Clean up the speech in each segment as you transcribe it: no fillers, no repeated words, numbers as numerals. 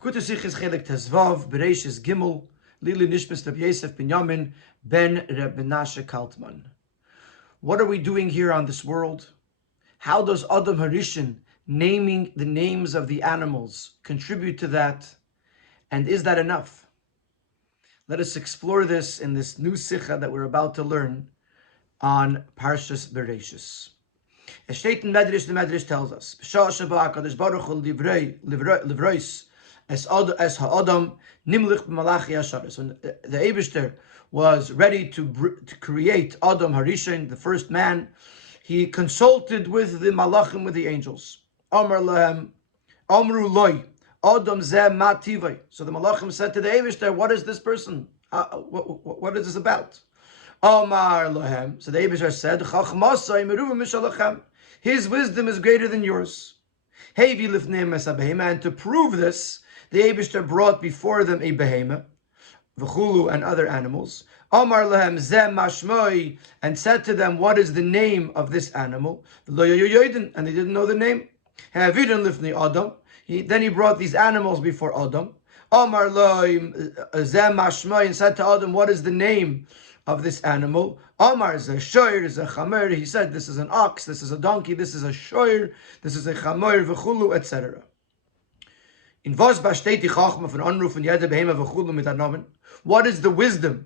Kutasich is Chelek Tezvav, Breishis Gimel, Lili Nishmas Reb Yosef Binyamin ben Reb Menashe Kaltman. What are we doing here on this world? How does Adam Harishan, naming the names of the animals, contribute to that? And is that enough? Let us explore this in this new Sikha that we're about to learn on Parshas Breishis. As steht in Medrash, the Medrash tells us, as ha'adam nimlich b'malachi hasharis. When the Eibishter was ready to create Adam Harishan, the first man, he consulted with the malachim, with the angels. Amar lahem, amru loy, Adam zeh mativay. So the malachim said to the Eibishter, what is this person? What is this about? Amar lahem. So the Eibishter said, Chachmasai meruvah mishalachem. His wisdom is greater than yours. Hevi lifneim es habehema. And to prove this, the Eibishter brought before them a behema, v'chulu, and other animals. Amar lahem zeh mashmoi, and said to them, what is the name of this animal? And they didn't know the name. Havidin lifnei Adam. Then he brought these animals before Adam. Amar lahem zeh mashmoi, and said to Adam, what is the name of this animal? Amar is a shoyer, is a chamer. He said, this is an ox, this is a donkey, this is a shoyer, this is a chamer, v'chulu, etc. In vos bashteti chachma von anruf and yeder behema v'chulu mit anomen. What is the wisdom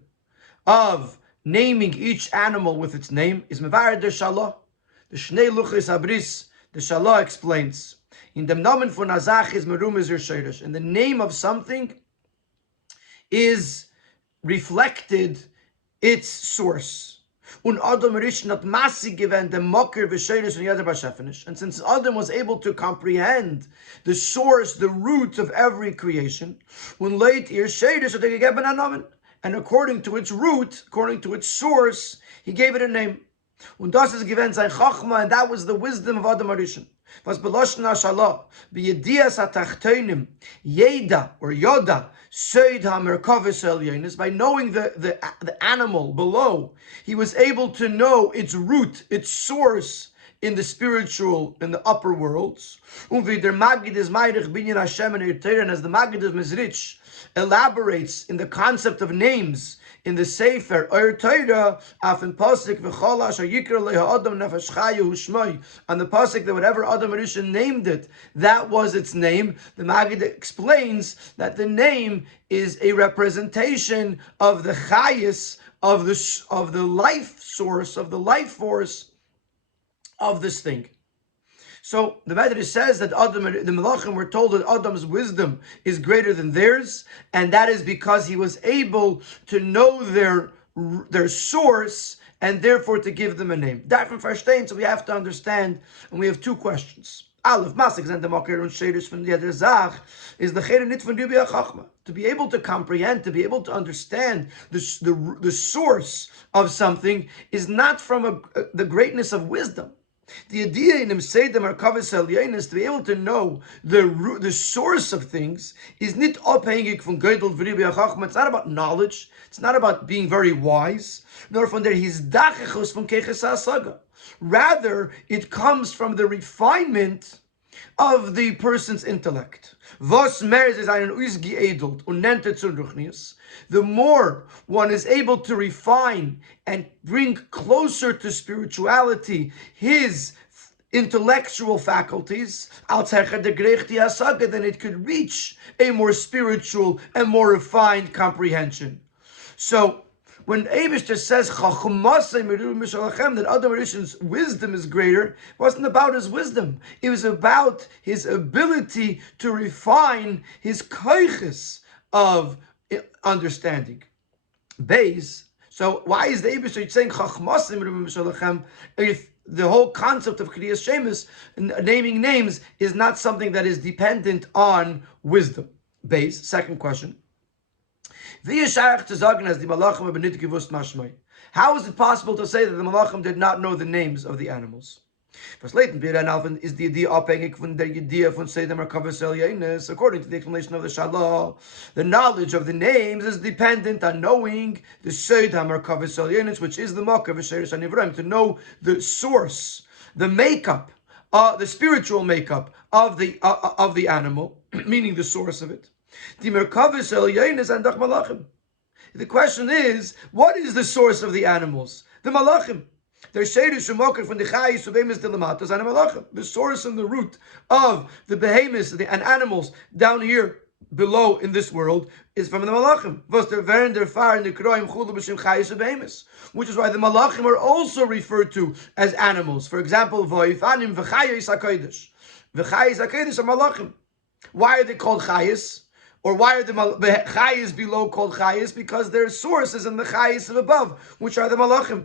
of naming each animal with its name? Is mevar der shalah. The shnei luchis abris, the shalah explains. In dem nomen von azach is merum is shirish. And the name of something is reflected its source. Und Adam Rishon hat massig gewend dem Mocker v'sheiris und yeder b'shefenish. And since Adam was able to comprehend the source, the root of every creation, when late ir sheiris hat gegeben a namen. And according to its root, according to its source, he gave it a name. Und das ist gewend sein Chachma, and that was the wisdom of Adam Rishon. Was beloshn hashalah b'yedias hatachtonim yeda or yoda seid hamerkavis elyonis, by knowing the animal below, he was able to know its root, its source in the spiritual, in the upper worlds. And as the Maggid of Mizrich elaborates in the concept of names in the Sefer, on the pasuk that whatever Adam Rishon named it, that was its name. The Maggid explains that the name is a representation of the chayis, of the life source, of the life force of this thing. So the Medrash says that Adam, the Melachim were told that Adam's wisdom is greater than theirs, and that is because he was able to know their source and therefore to give them a name. Davon verstehen, so we have to understand, and we have two questions. Aleph, Masik and the Makir and Shadish from the other Zach is the Cheder nit von Dibia Chachma. To be able to comprehend, to be able to understand the source of something is not from the greatness of wisdom. The idea in Himseidem Arkavis Elyonis, to be able to know the source of things, is nit abhängig von Geidel V'Ribia Chachma. It's not about knowledge. It's not about being very wise. Nor von der Hizdachechus von Keches HaSaga. Rather, it comes from the refinement of the person's intellect. Was mehr ist einen ausgeedelt und nennt es zur Ruchnius. The more one is able to refine and bring closer to spirituality his intellectual faculties, then it could reach a more spiritual and more refined comprehension. So, when Eibishter says that Adam Rishon's wisdom is greater, it wasn't about his wisdom. It was about his ability to refine his koiches of understanding. Beis. So why is the Eibishter saying Chachmasim if the whole concept of Kriyas Shemus, naming names, is not something that is dependent on wisdom? Beis. Second question. How is it possible to say that the Malachim did not know the names of the animals? Is the idea abhängig von der idea von Seidem Arkavis Elyonis? According to the explanation of the Shalah, the knowledge of the names is dependent on knowing the Seidem Arkavis Elyonis, which is the Makar v'Sheiris HaNivraim, to know the source, the makeup, the spiritual makeup of the animal, meaning the source of it. The Merkavis Elyonis and Dach Malachim. The question is, what is the source of the animals? The Malachim. The source and the root of the behemoths and animals down here below in this world is from the Malachim. Which is why the Malachim are also referred to as animals. For example, V'chayis are Malachim. Why are they called Chayis? Or why are the Chayis below called Chayis? Because their source is in the Chayis of above, which are the Malachim.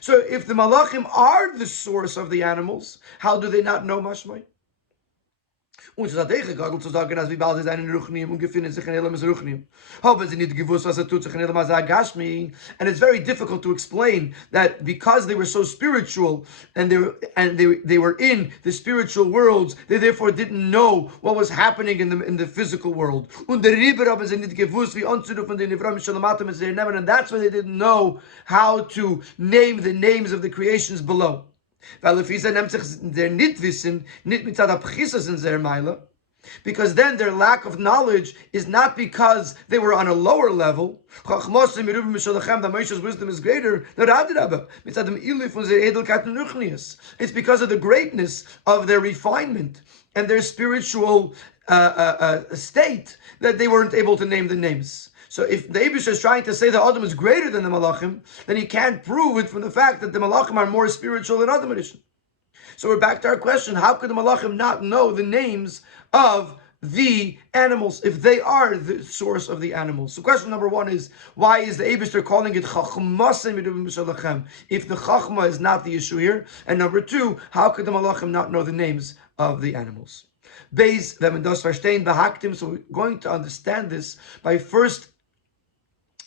So if the Malachim are the source of the animals, how do they not know Mashmai? Und es hat gegagelt zu sagen, als wie bald sie seinen Ruchnium und gefunden sich in Elam als Ruchnium. Haben sie nicht gewusst, was tut sich in Elam als Agashmi. And it's very difficult to explain that because they were so spiritual and they were in the spiritual worlds, they therefore didn't know what was happening in the physical world. Und der Rieber haben sie nicht gewusst, wie anzurufen den Nivram Shalamatim es nehmen, and that's why they didn't know how to name the names of the creations below. Weil if sie nimmt sich der nicht wissen, nicht mit der Pchisas in der Meile, because then their lack of knowledge is not because they were on a lower level. That Moshe's wisdom is greater. It's because of the greatness of their refinement and their spiritual state that they weren't able to name the names. So if the Eibush is trying to say that Adam is greater than the Malachim, then he can't prove it from the fact that the Malachim are more spiritual than Adam Rishon. So we're back to our question: how could the Malachim not know the names of the animals if they are the source of the animals? So question number one is, why is the Eibush calling it Chachma if the Chachma is not the issue here? And number two, how could the Malachim not know the names of the animals? So we're going to understand this by first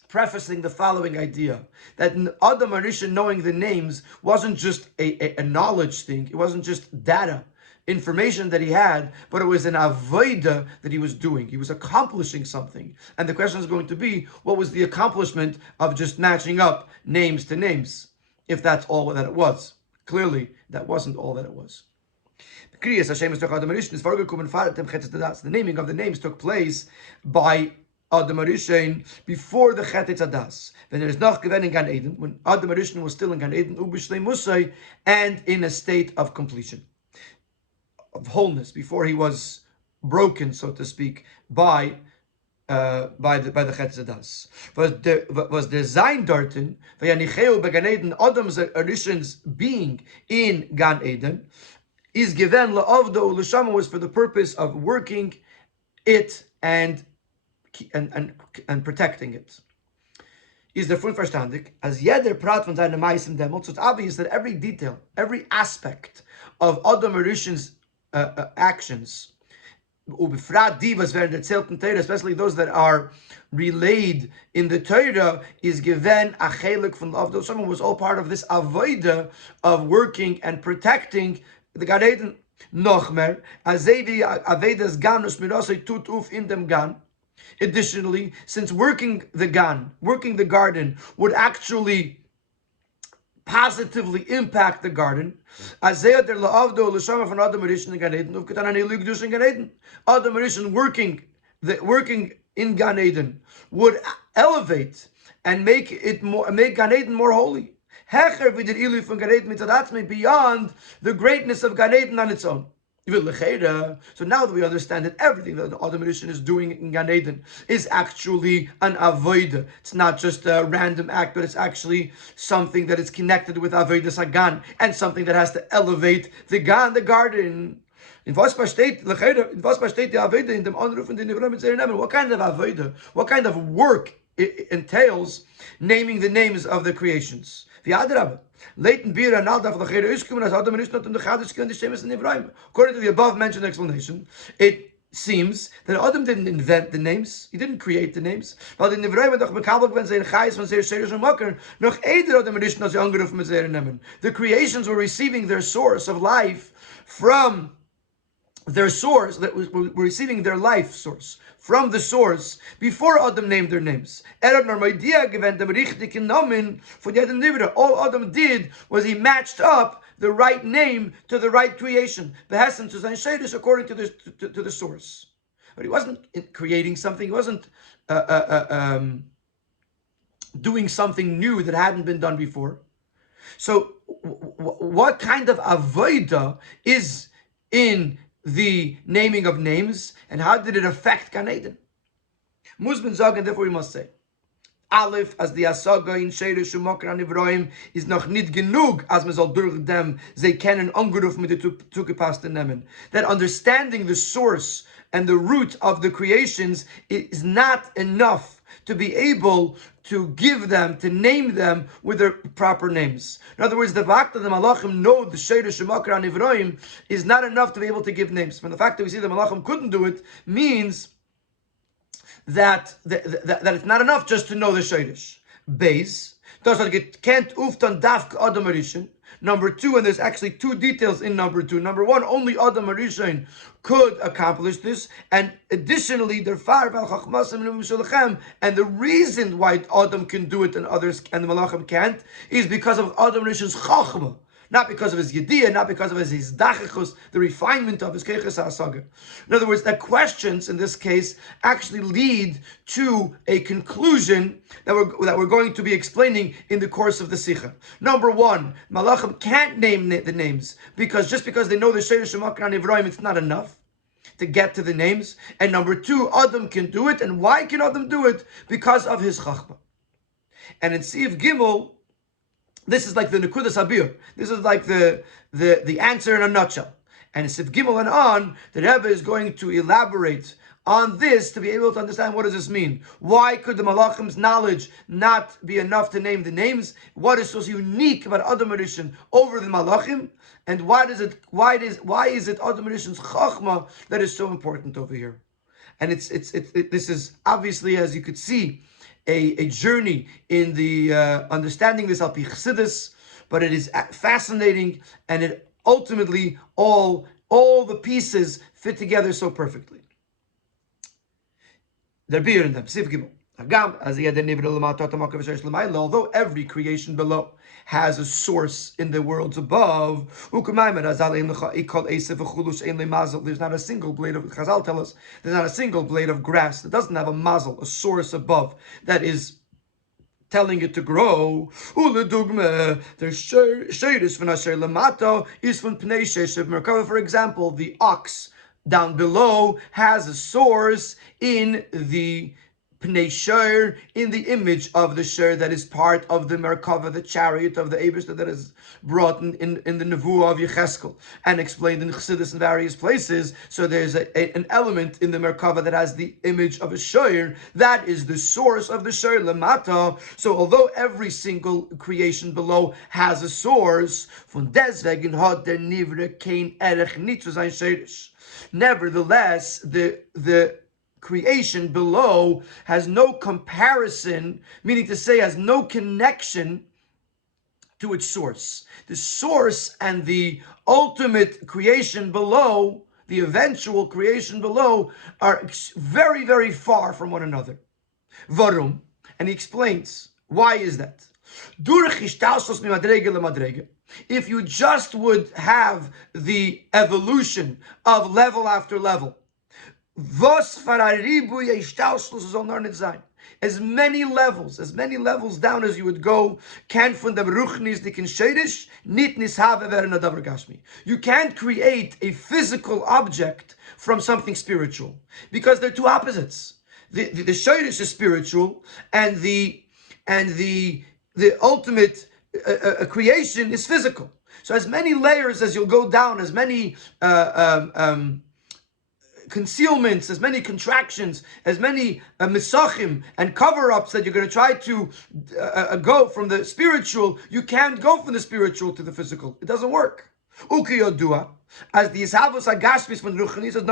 prefacing the following idea, that Adam Rishon knowing the names wasn't just a knowledge thing, it wasn't just data, information that he had, but it was an avodah that he was doing. He was accomplishing something. And the question is going to be, what was the accomplishment of just matching up names to names, if that's all that it was? Clearly, that wasn't all that it was. The naming of the names took place by Adam Rishon before the Chet Tzadas. When there is noch given in Gan Eden, when Adam Rishon was still in Gan Eden, Musay, and in a state of completion, of wholeness, before he was broken, so to speak, by the Chet Tzadas. Was designed dorten, v'yanicheu beGan Eden, Adam Rishon's being in Gan Eden is given la'avdo l'shama, was for the purpose of working it and protecting it. Is der verstandig as jeder Prat von seinen Meisim demot. So it's obvious that every detail, every aspect of Adam Rishon's actions, especially those that are relayed in the Torah, is given a chelik from the Avdol. Someone was all part of this avodah of working and protecting the Gan Eden. Nochmer, azevi avedas ganus mirasei tut uf in dem gan. Additionally, since working the garden would actually positively impact the garden, Adam Rishon working in Gan Eden would elevate and make Gan Eden more holy. Beyond the greatness of Gan Eden on its own. So now that we understand that everything that the Adam Rishon is doing in Gan Eden is actually an avodah. It's not just a random act, but it's actually something that is connected with avodas hagan, and something that has to elevate the gan, the garden. In was besteht the avodah in dem Anruf den Nivram mit Nehmen? What kind of avodah? What kind of work it entails naming the names of the creations? According to the above mentioned explanation, it seems that Adam didn't invent the names, he didn't create the names. The creations were receiving their source of life from their source, that were receiving their life source from the source before Adam named their names. All Adam did was he matched up the right name to the right creation. Behessen to sein shadish according to the source. But he wasn't creating something. He wasn't doing something new that hadn't been done before. So, what kind of avodah is in the naming of names, and how did it affect Gan Eden? Musbin Zog, and therefore we must say, Aleph, as the Asaga in Sheirish Umokran Ivroim is noch nit genug, as me soll durch dem ze kennen angeruf mit the zugepassten Nemen. That understanding the source and the root of the creations is not enough to be able to give them, to name them with their proper names. In other words, the fact that the Malachim know the Sheirish Umokran Ivroim is not enough to be able to give names. From the fact that we see the Malachim couldn't do it means that it's not enough just to know the Shadish. Beis, can't uftan dafk Adam Arishin. Number two, and there's actually two details in number two. Number one, only Adam Arishin could accomplish this, and additionally, and the reason why Adam can do it and others and the Malachim can't is because of Adam Arishin's chachma. Not because of his yediyah, not because of his dachachus, the refinement of his keches hasaga. In other words, the questions in this case actually lead to a conclusion that we're going to be explaining in the course of the sikha. Number one, Malachim can't name the names just because they know the Sheirish Umakran Ivroim, it's not enough to get to the names. And number two, Adam can do it. And why can Adam do it? Because of his chachma. And in Siv Gimel, this is like the Nekudas Habir. This is like the answer in a nutshell. And Sif Gimel and on, the Rebbe is going to elaborate on this to be able to understand what does this mean. Why could the Malachim's knowledge not be enough to name the names? What is so unique about Adam Arishin over the Malachim? And why is it Adam Arishin's Chachma that is so important over here? And this is obviously, as you could see, a journey in the understanding this al pi Chassidus, but it is fascinating, and it ultimately all the pieces fit together so perfectly. They're beer in them. Although every creation below has a source in the worlds above, there's not a single blade of Chazal tell us there's not a single blade of grass that doesn't have a mazel, a source above that is telling it to grow. For example, the ox down below has a source in the Pnei Shor, in the image of the Shor that is part of the Merkava, the chariot of the Eibishter that is brought in the Nevuah of Yecheskel and explained in Chassidus in various places. So there's an element in the Merkava that has the image of a Shor. That is the source of the Shor, Lamata. So although every single creation below has a source, von deswegen hat der Nivre kein Erech nicht zu sein Sherish. Nevertheless, the creation below has no comparison, meaning to say has no connection to its source. The source and the ultimate creation below, the eventual creation below, are very, very far from one another. Varum, and he explains, why is that? If you just would have the evolution of level after level, as many levels down as you would go, you can't create a physical object from something spiritual, because they're two opposites. The shayrish is spiritual, and the ultimate creation is physical. So as many layers as you'll go down, as many concealments, as many contractions, as many misachim and cover-ups that you're going to try to go from the spiritual, you can't go from the spiritual to the physical. It doesn't work. As the Ishavos Agashmis from Ruchani says,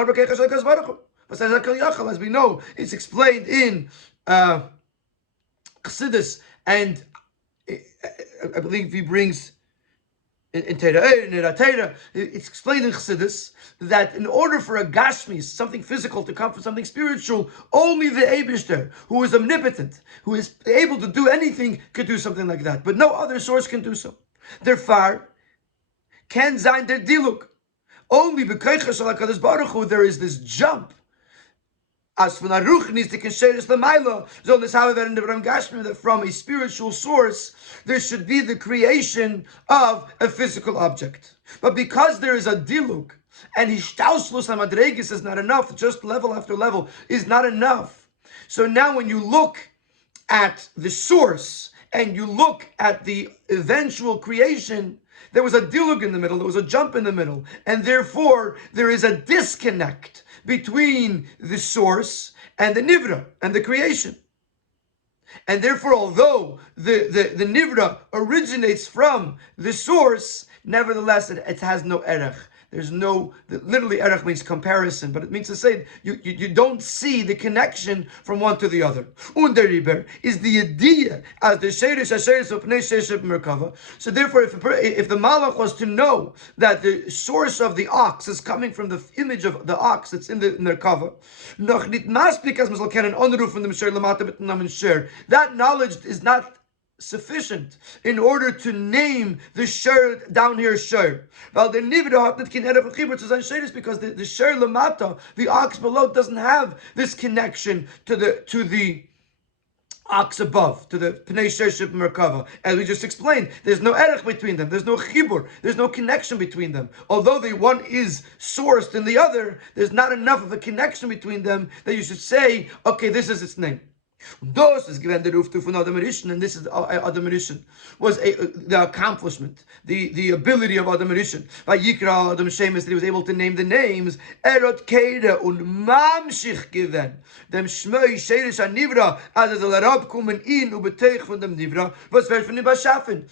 as we know, it's explained in Chassidus, and I believe he brings in Teira, it's explained in Chassidus that in order for a Gashmis, something physical, to come from something spiritual, only the Eibishter, who is omnipotent, who is able to do anything, could do something like that. But no other source can do so. Therefore, Ken sein der Diluk. Only b'koiches shel HaKadosh Baruch Hu, there is this jump. As from a ruchnis, the kesheres l'mayla, so this however in the Ram Gashmi, that from a spiritual source, there should be the creation of a physical object. But because there is a diluk, and hishtauslos hamadregis is not enough, just level after level is not enough. So now when you look at the source, and you look at the eventual creation, there was a diluk in the middle, there was a jump in the middle, and therefore there is a disconnect between the source and the nivra and the creation. And therefore, although the nivra originates from the source, nevertheless it has no erech. There's no, literally erech means comparison, but it means to say you don't see the connection from one to the other. Underiber is the idea as the sheirish asheris of pnei sheishib merkava. So therefore, if the malach was to know that the source of the ox is coming from the image of the ox that's in the merkava, noch nit maspik as man can onruf from the misher lamata mit namen share. That knowledge is not sufficient in order to name the shir down here shir. Well, the nivra hat nit kin eref chibur to sein shir is because the shir lamata, the ox below, doesn't have this connection to the ox above, to the pnei sheishib merkava. As we just explained, there's no erech between them, there's no chibur, there's no connection between them. Although the one is sourced in the other, there's not enough of a connection between them that you should say, okay, this is its name. Das is given the roof to Adam Rishon, and this is Adam Rishon was the accomplishment, the ability of Adam Rishon. By Yikra Adam Shemus, that he was able to name the names. Erot Keira und Mamshich given dem Shmei Sheirish Anivra as the Larab kommen in ubetech von dem Nivra was wird von ihm beschaffen.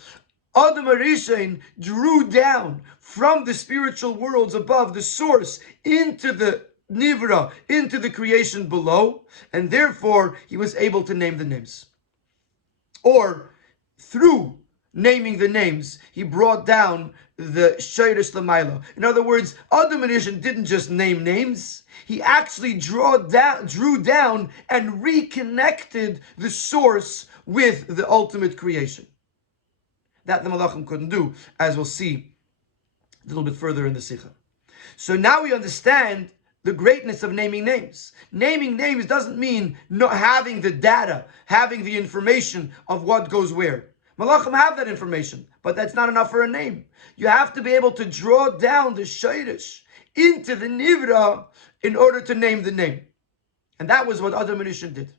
Adam Rishon drew down from the spiritual worlds above, the source, into the Nivra, into the creation below, and therefore he was able to name the names. Or through naming the names, he brought down the Sheirish Lamaila. In other words, Adam Rishon didn't just name names, he actually drew down and reconnected the source with the ultimate creation. That the Malachim couldn't do, as we'll see a little bit further in the Sikha. So now we understand the greatness of naming names. Naming names doesn't mean not having the data, having the information of what goes where. Malachim have that information, but that's not enough for a name. You have to be able to draw down the Sheirish into the Nivra in order to name the name. And that was what Adam Rishon did.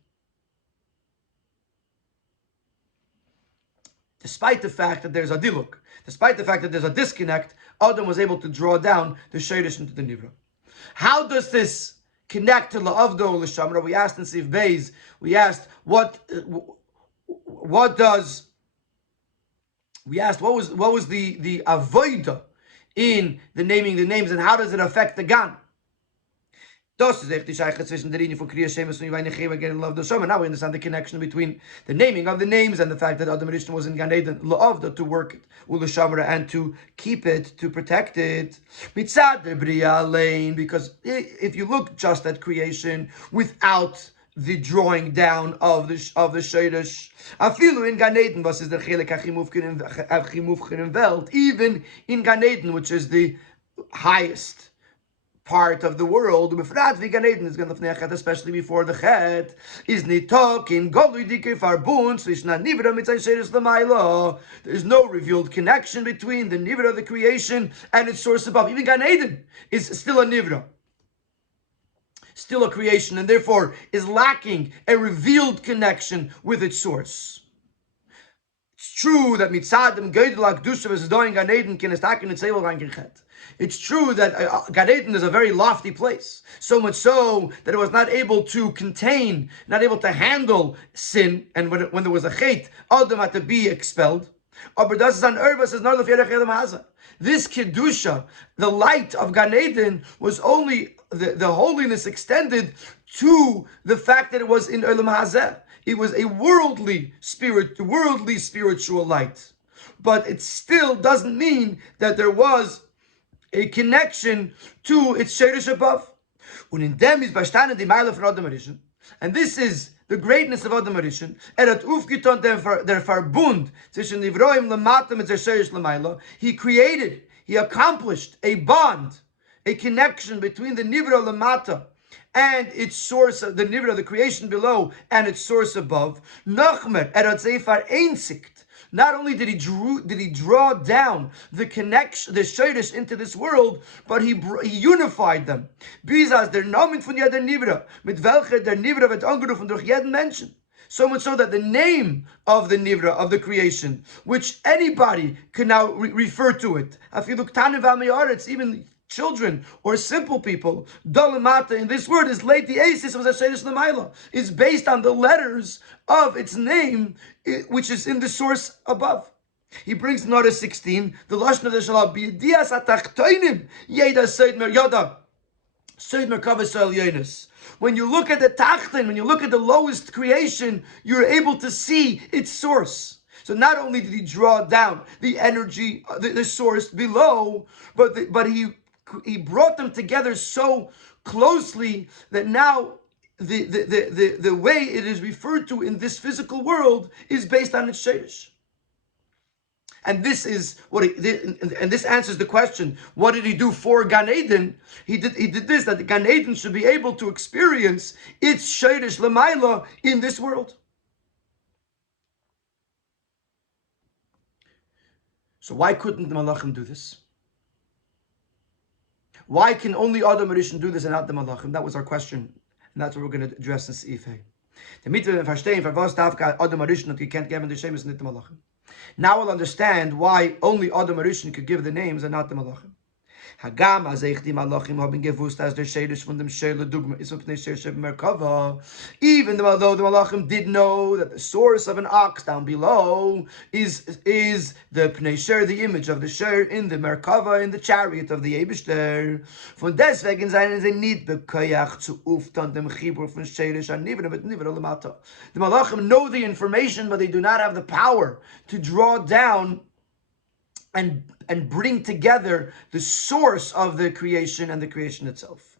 Despite the fact that there's a diluk, despite the fact that there's a disconnect, Adam was able to draw down the Sheirish into the Nivra. How does this connect to La'avdo or L'Shamra? We asked in Sif Beis, we asked what was the avoida in the naming the names, and how does it affect the gan? Das ist echt die Scheiche zwischen der Linie von Kriya Shemes und Yivayne Cheva getting La'avdo Shama. Now we understand the connection between the naming of the names and the fact that Adam Rishon was in Gan Eden La'avdo to work it, U'L'Shamra, and to keep it, to protect it. Mitzad Bria Lane, because if you look just at creation without the drawing down of the Sheirish, afilu in Gan Eden, was is der Chelek achimufchen in Welt, even in Gan Eden, which is the highest part of the world, especially before the Chet, is nitok in goludike farbun zwischen nivra mit sein sheres lamaila. There is no revealed connection between the nivra of the creation and its source above. Even Gan Eden is still a nivra, still a creation, and therefore is lacking a revealed connection with its source. It's true that mitzadim geidel akdusha v'zedoin Gan Eden can estaken its evil rankin. It's true that Gan Eden is a very lofty place, so much so that it was not able to contain, not able to handle sin, and when there was a chet, Adam had to be expelled. This kedusha, the light of Gan Eden, was only the holiness extended to the fact that it was in Olam Hazeh. It was a worldly spiritual light, but it still doesn't mean that there was a connection to its Sheirish above. And this is the greatness of Adam Rishon. He he accomplished a bond, a connection between the Nivra Lamata and its source, the Nivra, the creation below, and its source above. Nachmer Eratzeifar Einsikt. Not only did he draw down the connection, the shayrish into this world, but he unified them. Bizas der Namen von jeder Nivra, mit welcher der Nivra wird angerufen durch jeden Menschen. So much so that the name of the Nivra, of the creation, which anybody can now refer to it, even children or simple people, Dolamata in this word is late the Asis of Zashedish Lamaila, is based on the letters of its name, which is in the source above. He brings notice 16, the Lashon of the Shalab, B'yedias atachtoinim, Yeda Seid Mer Yada, Seid Merkava Soil Yenis. When you look at the Tachton, when you look at the lowest creation, you're able to see its source. So not only did he draw down the energy, the source below, but he brought them together so closely that now the way it is referred to in this physical world is based on its shadish. And this is what and this answers the question: what did he do for Gan Eden? He did this, that the Gan Eden should be able to experience its shadish lemaila in this world. So why couldn't the Malachim do this? Why can only Adam Rishon do this and not the Malachim? That was our question, and that's what we're going to address in Seif. Damit wir verstehen, für was darf Adam Rishon und gekannt geben die Shemes nicht the Malachim. Now we'll understand why only Adam Rishon could give the names and not the Malachim. Hagam azech di Malachim haben gewusst, as der Shedish von dem Shele Dugma is upnei Sheshev Merkava. Even though the Malachim did know that the source of an ox down below is the Pnei Sher, the image of the Sher in the Merkava, in the chariot of the Eibishter. Von deswegen seien sie nicht bekoyach zu uftan dem Chibur von Shedish an Nivra mit Nivra Lamata. The Malachim know the information, but they do not have the power to draw down and bring together the source of the creation and the creation itself.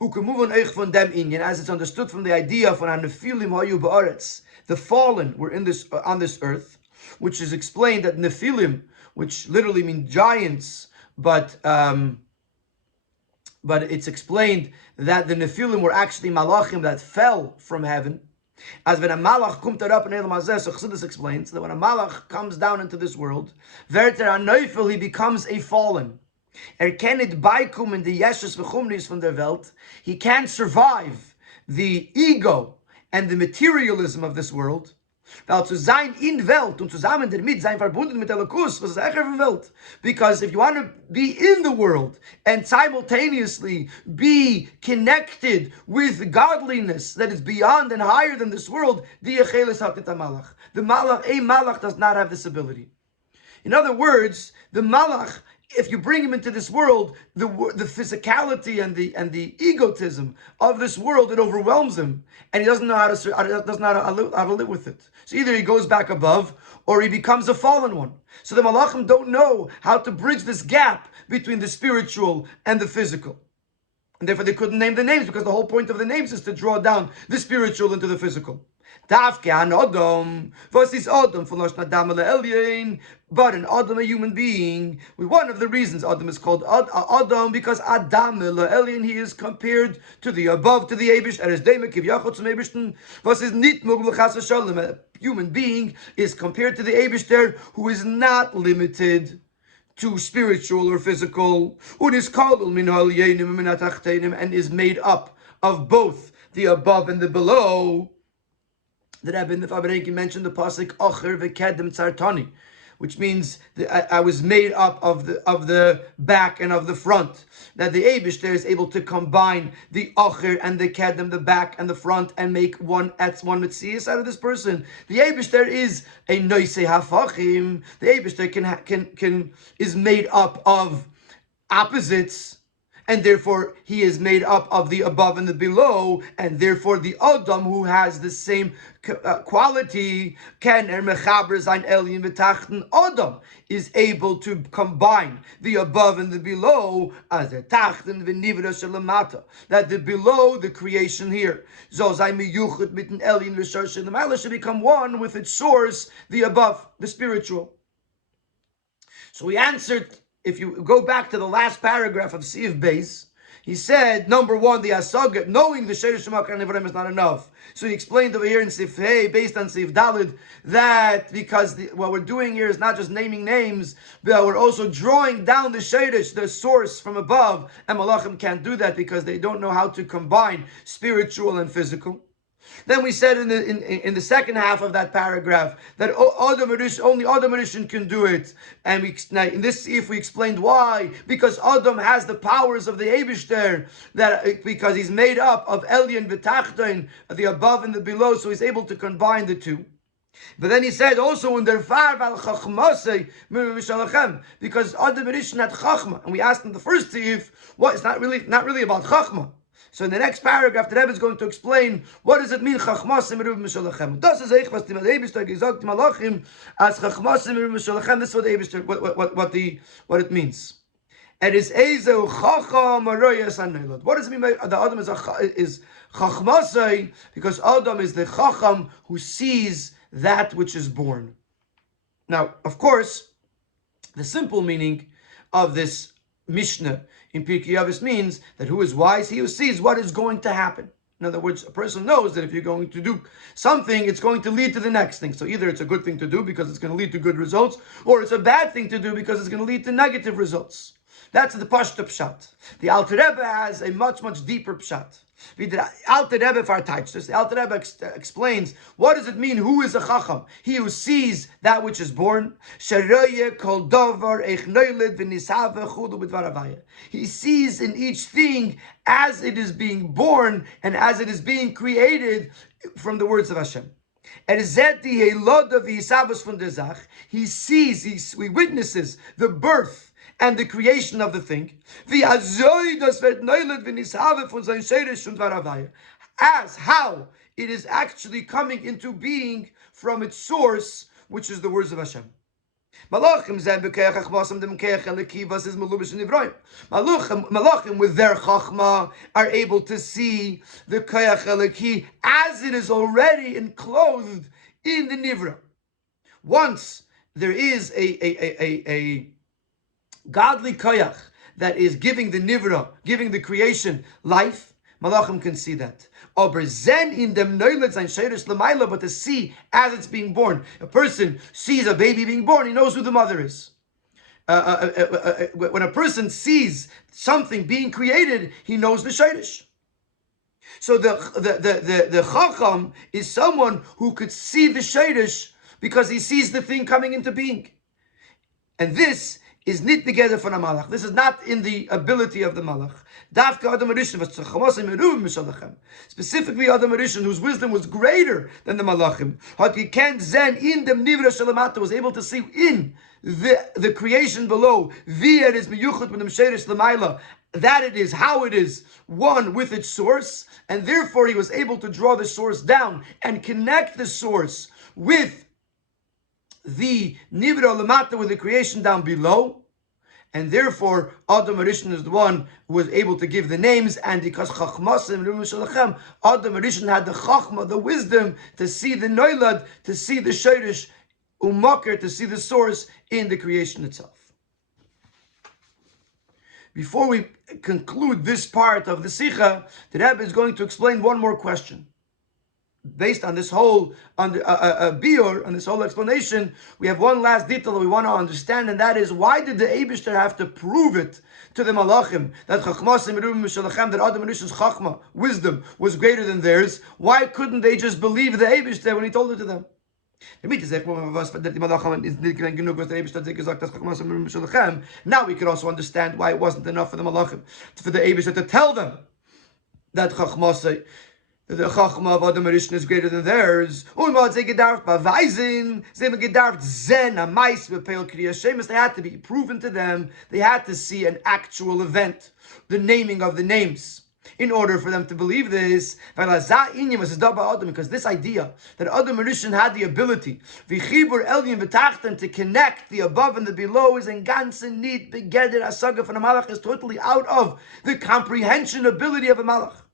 As it's understood from the idea of the fallen were in this on this earth, which is explained that Nephilim, which literally mean giants, but it's explained that the Nephilim were actually malachim that fell from heaven. As when a malach comes up in Elam Hazeh, so Chassidus explains that when a malach comes down into this world, Verter Anoifel, he becomes a fallen. Kenit baikum in the yeshus v'chumnis from der Welt. He can't survive the ego and the materialism of this world. Weil zu sein in Welt und zusammen damit sein verbunden mit Elokus, was ist Echer von Welt? Because if you want to be in the world and simultaneously be connected with godliness that is beyond and higher than this world, the malach. The malach, a malach does not have this ability. In other words, the malach, if you bring him into this world, the physicality and the egotism of this world, it overwhelms him, and he doesn't know how to live with it. So either he goes back above, or he becomes a fallen one. So the malachim don't know how to bridge this gap between the spiritual and the physical, and therefore they couldn't name the names, because the whole point of the names is to draw down the spiritual into the physical. But an Adam, a human being, one of the reasons Adam is called Adam, because Adam Elyon, he is compared to the above, to the Eibish, a human being is compared to the Eibish who is not limited to spiritual or physical, and is made up of both the above and the below. The Rabbi in the Fabreki mentioned the pasuk Acher v'kedem tzartani, which means that I was made up of the back and of the front. That the Eibush there is able to combine the Acher and the Kedem, the back and the front, and make one Metzias out of this person. The Eibush there is a Noisei Hafachim. The Eibush there is made up of opposites, and therefore he is made up of the above and the below, and therefore the Adam, who has the same quality, Adam is able to combine the above and the below, as the tachten v'nivra shelamata, that the below, the creation here, should become one with its source, the above, the spiritual. So we answered if you go back to the last paragraph of Siv Beis, he said, number one, the Asaga, knowing the Sheirush Makar Nivraim is not enough. So he explained over here in Sif Hey, based on Sif Dalid, that because what we're doing here is not just naming names, but we're also drawing down the Sheirush, the source from above, and Malachim can't do that because they don't know how to combine spiritual and physical. Then we said in the second half of that paragraph that only Adam Rishon can do it, and in this if we explained why, because Adam has the powers of the Eibishter, that because he's made up of Elyon v'Tachton, the above and the below, so he's able to combine the two. But then he said also in der Farv al Chachmasei Mishalachem, because Adam Rishon had Chachma, and we asked him the first if what it's not really about Chachma. So in the next paragraph, the Rebbe is going to explain what does it mean Chachmasim Meruv Mishalachem. Das ist echt was die Eibishter gesagt Malachim as Chachmasim Meruv Mishalachem. This is what the Eibishter what it means. It is Ezo Chacham Aroyas Anoilad. What does it mean by the Adam is Chachmasei? Because Adam is the Chacham who sees that which is born. Now, of course, the simple meaning of this Mishnah in Pirkei Avos means that who is wise? He who sees what is going to happen. In other words, a person knows that if you're going to do something, it's going to lead to the next thing. So either it's a good thing to do because it's going to lead to good results, or it's a bad thing to do because it's going to lead to negative results. That's the Pashta Pshat. The Alter Rebbe has a much, much deeper Pshat. The Alter Rebbe the Alter Rebbe explains, what does it mean, who is a Chacham? He who sees that which is born. He sees in each thing as it is being born and as it is being created from the words of Hashem. He sees, he witnesses the birth and the creation of the thing, as how it is actually coming into being from its source, which is the words of Hashem. Malachim with their chachma are able to see the koyach eliki as it is already enclosed in the nivra. Once there is a godly koyach that is giving the nivra, giving the creation life, Malachim can see that. But to see as it's being born. A person sees a baby being born, he knows who the mother is. When a person sees something being created, he knows the shayrish. So the chacham is someone who could see the shayrish because he sees the thing coming into being. And this is nit together from a malach. This is not in the ability of the malach. Specifically Adam Rishon, whose wisdom was greater than the malachim. Was able to see in the creation below, that it is how it is one with its source, and therefore he was able to draw the source down and connect the source with the nivra lamata, with the creation down below, and therefore Adam Rishon is the one who was able to give the names, and because Chachmasim Shalachem, Adam Rishon had the Chachma, the wisdom to see the Noilad, to see the Shayrish Umakir, to see the source in the creation itself. Before we conclude this part of the Sikha, the Rebbe is going to explain one more question. Based on this whole biur, on this whole explanation, we have one last detail that we want to understand, and that is, why did the Eibishter have to prove it to the Malachim that Chachmasim Merubim Mishalachem, that Adam Rishon's Chachma, wisdom, was greater than theirs? Why couldn't they just believe the Eibishter when he told it to them? Now we can also understand why it wasn't enough for the Malachim, for the Eibishter to tell them that Chachmasai, the Chachma of Adam Rishon is greater than theirs. They had to be proven to them. They had to see an actual event, the naming of the names, in order for them to believe this. Because this idea that Adam Rishon had the ability to connect the above and the below is in ganzen need begeder asaga from a malach, is totally out of the comprehension ability of a malach.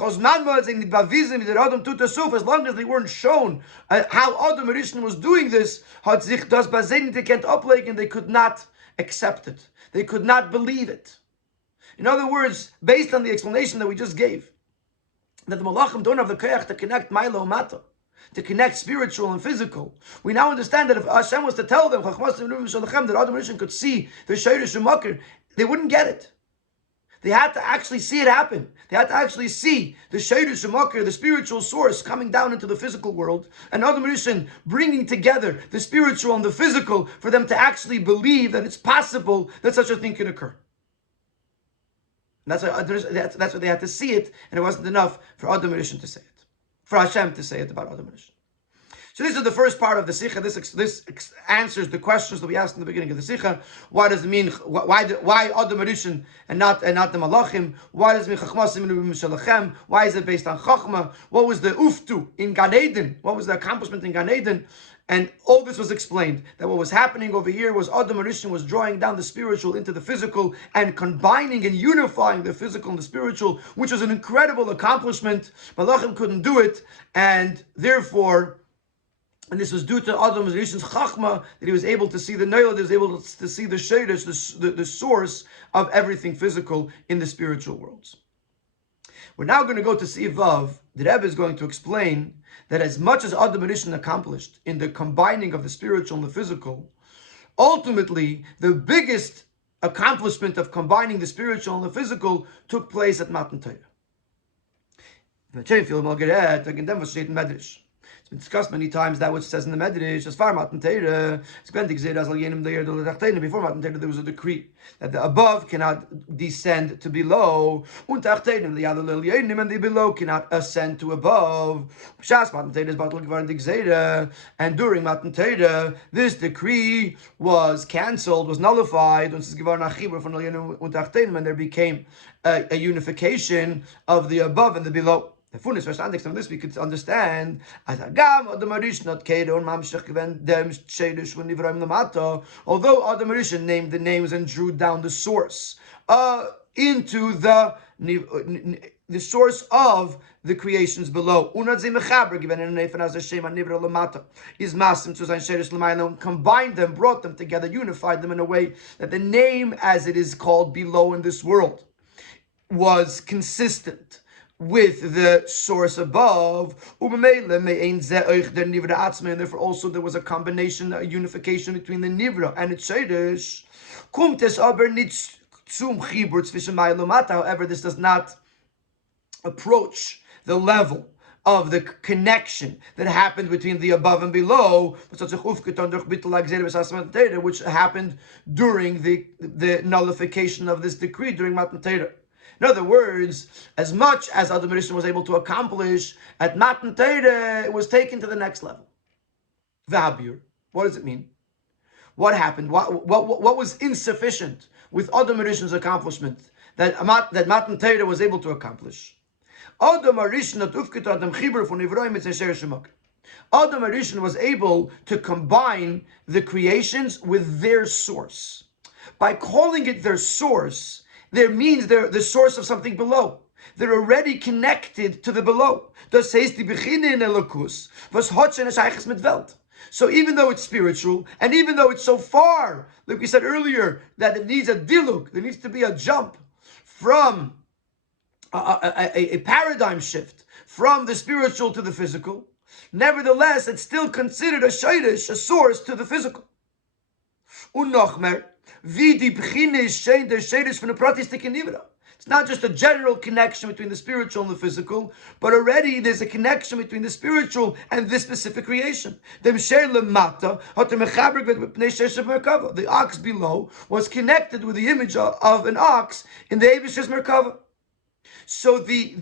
As long as they weren't shown how Adam Rishon was doing this, they could not accept it. They could not believe it. In other words, based on the explanation that we just gave, that the Malachim don't have the koyach to connect Milo Mata, to connect spiritual and physical. We now understand that if Hashem was to tell them that Adam Rishon could see the Shayrish and Makir, they wouldn't get it. They had to actually see it happen. They had to actually see the Shayrish and Makir, the spiritual source, coming down into the physical world, and Adam Rishon bringing together the spiritual and the physical for them to actually believe that it's possible that such a thing can occur. That's why they had to see it, and it wasn't enough for Adam Rishon to say it, for Hashem to say it about Adam Rishon. So this is the first part of the Sikha. This answers the questions that we asked in the beginning of the Sikha. Why does it mean, why Adam Rishon and not the Malachim? Why does it mean Chachmasim and Mishalachem? Why is it based on Chachma? What was the Uftu in Gan Eden? What was the accomplishment in Gan Eden? And all this was explained, that what was happening over here was Adam Rishon was drawing down the spiritual into the physical and combining and unifying the physical and the spiritual, which was an incredible accomplishment. Malachim couldn't do it, and therefore, and this was due to Adam Rishon's Chachma, that he was able to see the Neilad, he was able to see the Shadish, the source of everything physical in the spiritual worlds. We're now going to go to Sif Vav. The Rebbe is going to explain that as much as Adam Rishon accomplished in the combining of the spiritual and the physical, ultimately the biggest accomplishment of combining the spiritual and the physical took place at Matan Torah. It's been discussed many times that which says in the Medrash, as far Matan Torah, before Matan Torah there was a decree that the above cannot descend to below, and the below cannot ascend to above. And during Matan Torah, this decree was cancelled, was nullified, and there became a unification of the above and the below. The fullness verstandics of this we could understand as although Adam Rishon named the names and drew down the source into the source of the creations below. Combined them, brought them together, unified them in a way that the name as it is called below in this world was consistent with the source above, and therefore also there was a combination, a unification between the Nivra and its Shadish. However, this does not approach the level of the connection that happened between the above and below, which happened during the nullification of this decree during Matan Torah. In other words, as much as Adam Rishon was able to accomplish at Matan Torah, it was taken to the next level. V'habir. What does it mean? What happened? What was insufficient with Adam Rishon's accomplishment that Matan Torah was able to accomplish? Adam Rishon was able to combine the creations with their source. By calling it their source, there means they're the source of something below. They're already connected to the below. So even though it's spiritual, and even though it's so far, like we said earlier, that it needs a diluk, there needs to be a jump from a paradigm shift from the spiritual to the physical, nevertheless, it's still considered a shayrish, a source to the physical. It's not just a general connection between the spiritual and the physical, but already there's a connection between the spiritual and this specific creation. The ox below was connected with the image of an ox in the Eibishter's Merkava. So the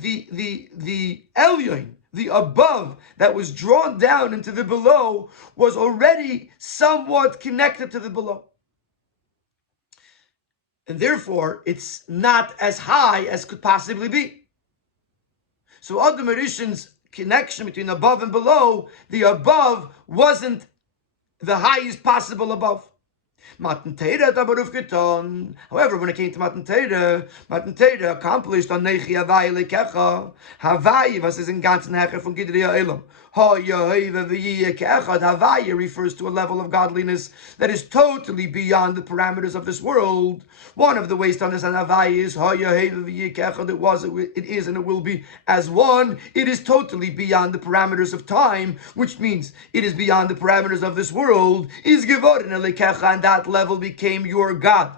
Elyon, the above that was drawn down into the below, was already somewhat connected to the below. And therefore, it's not as high as could possibly be. So Adam Rishon's connection between above and below, the above wasn't the highest possible above. Matan Torah tabaruf getan. However, when it came to Matan Torah accomplished on Nechi Havai Lekecha, Havai, was is in ganzen Hecher von Gidrei Elam. Havaya refers to a level of godliness that is totally beyond the parameters of this world. One of the ways to understand Havaya is it was, it is, and it will be as one. It is totally beyond the parameters of time, which means it is beyond the parameters of this world. Is geworden Elekecha, and that level became your God.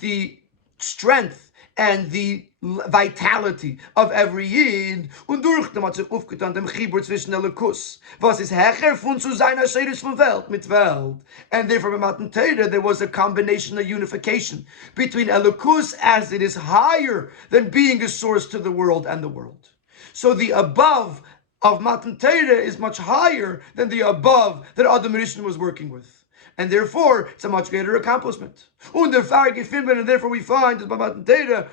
The strength and the vitality of every Yid, und durch dem hat sich aufgetan dem Chibur zwischen Elikus, was ist hecher von zu sein Asheris von Welt mit Welt. And therefore, by Matan Torah, there was a combination, a unification between Elikus, as it is higher than being a source to the world and the world. So the above of Matan Torah is much higher than the above that Adam Rishon was working with. And therefore, it's a much greater accomplishment. And therefore we find that by Matan Torah,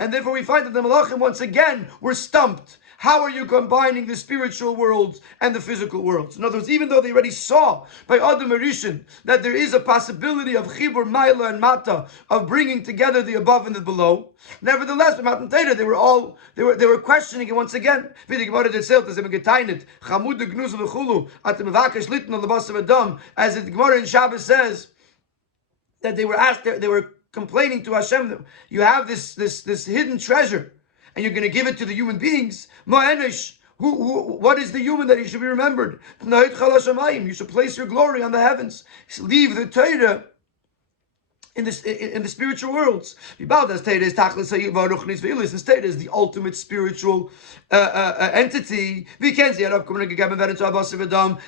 and therefore we find that the Malachim once again were stumped. How are you combining the spiritual worlds and the physical worlds? In other words, even though they already saw by Adam Rishon that there is a possibility of Chibur, Maila, and Mata, of bringing together the above and the below, nevertheless, by Matan Torah, they were questioning it once again. As the Gemara in Shabbos says, that they were asked, they were complaining to Hashem, you have this hidden treasure, and you're going to give it to the human beings. What is the human that he should be remembered? You should place your glory on the heavens. Leave the Torah in the spiritual worlds. This Torah is the ultimate spiritual entity.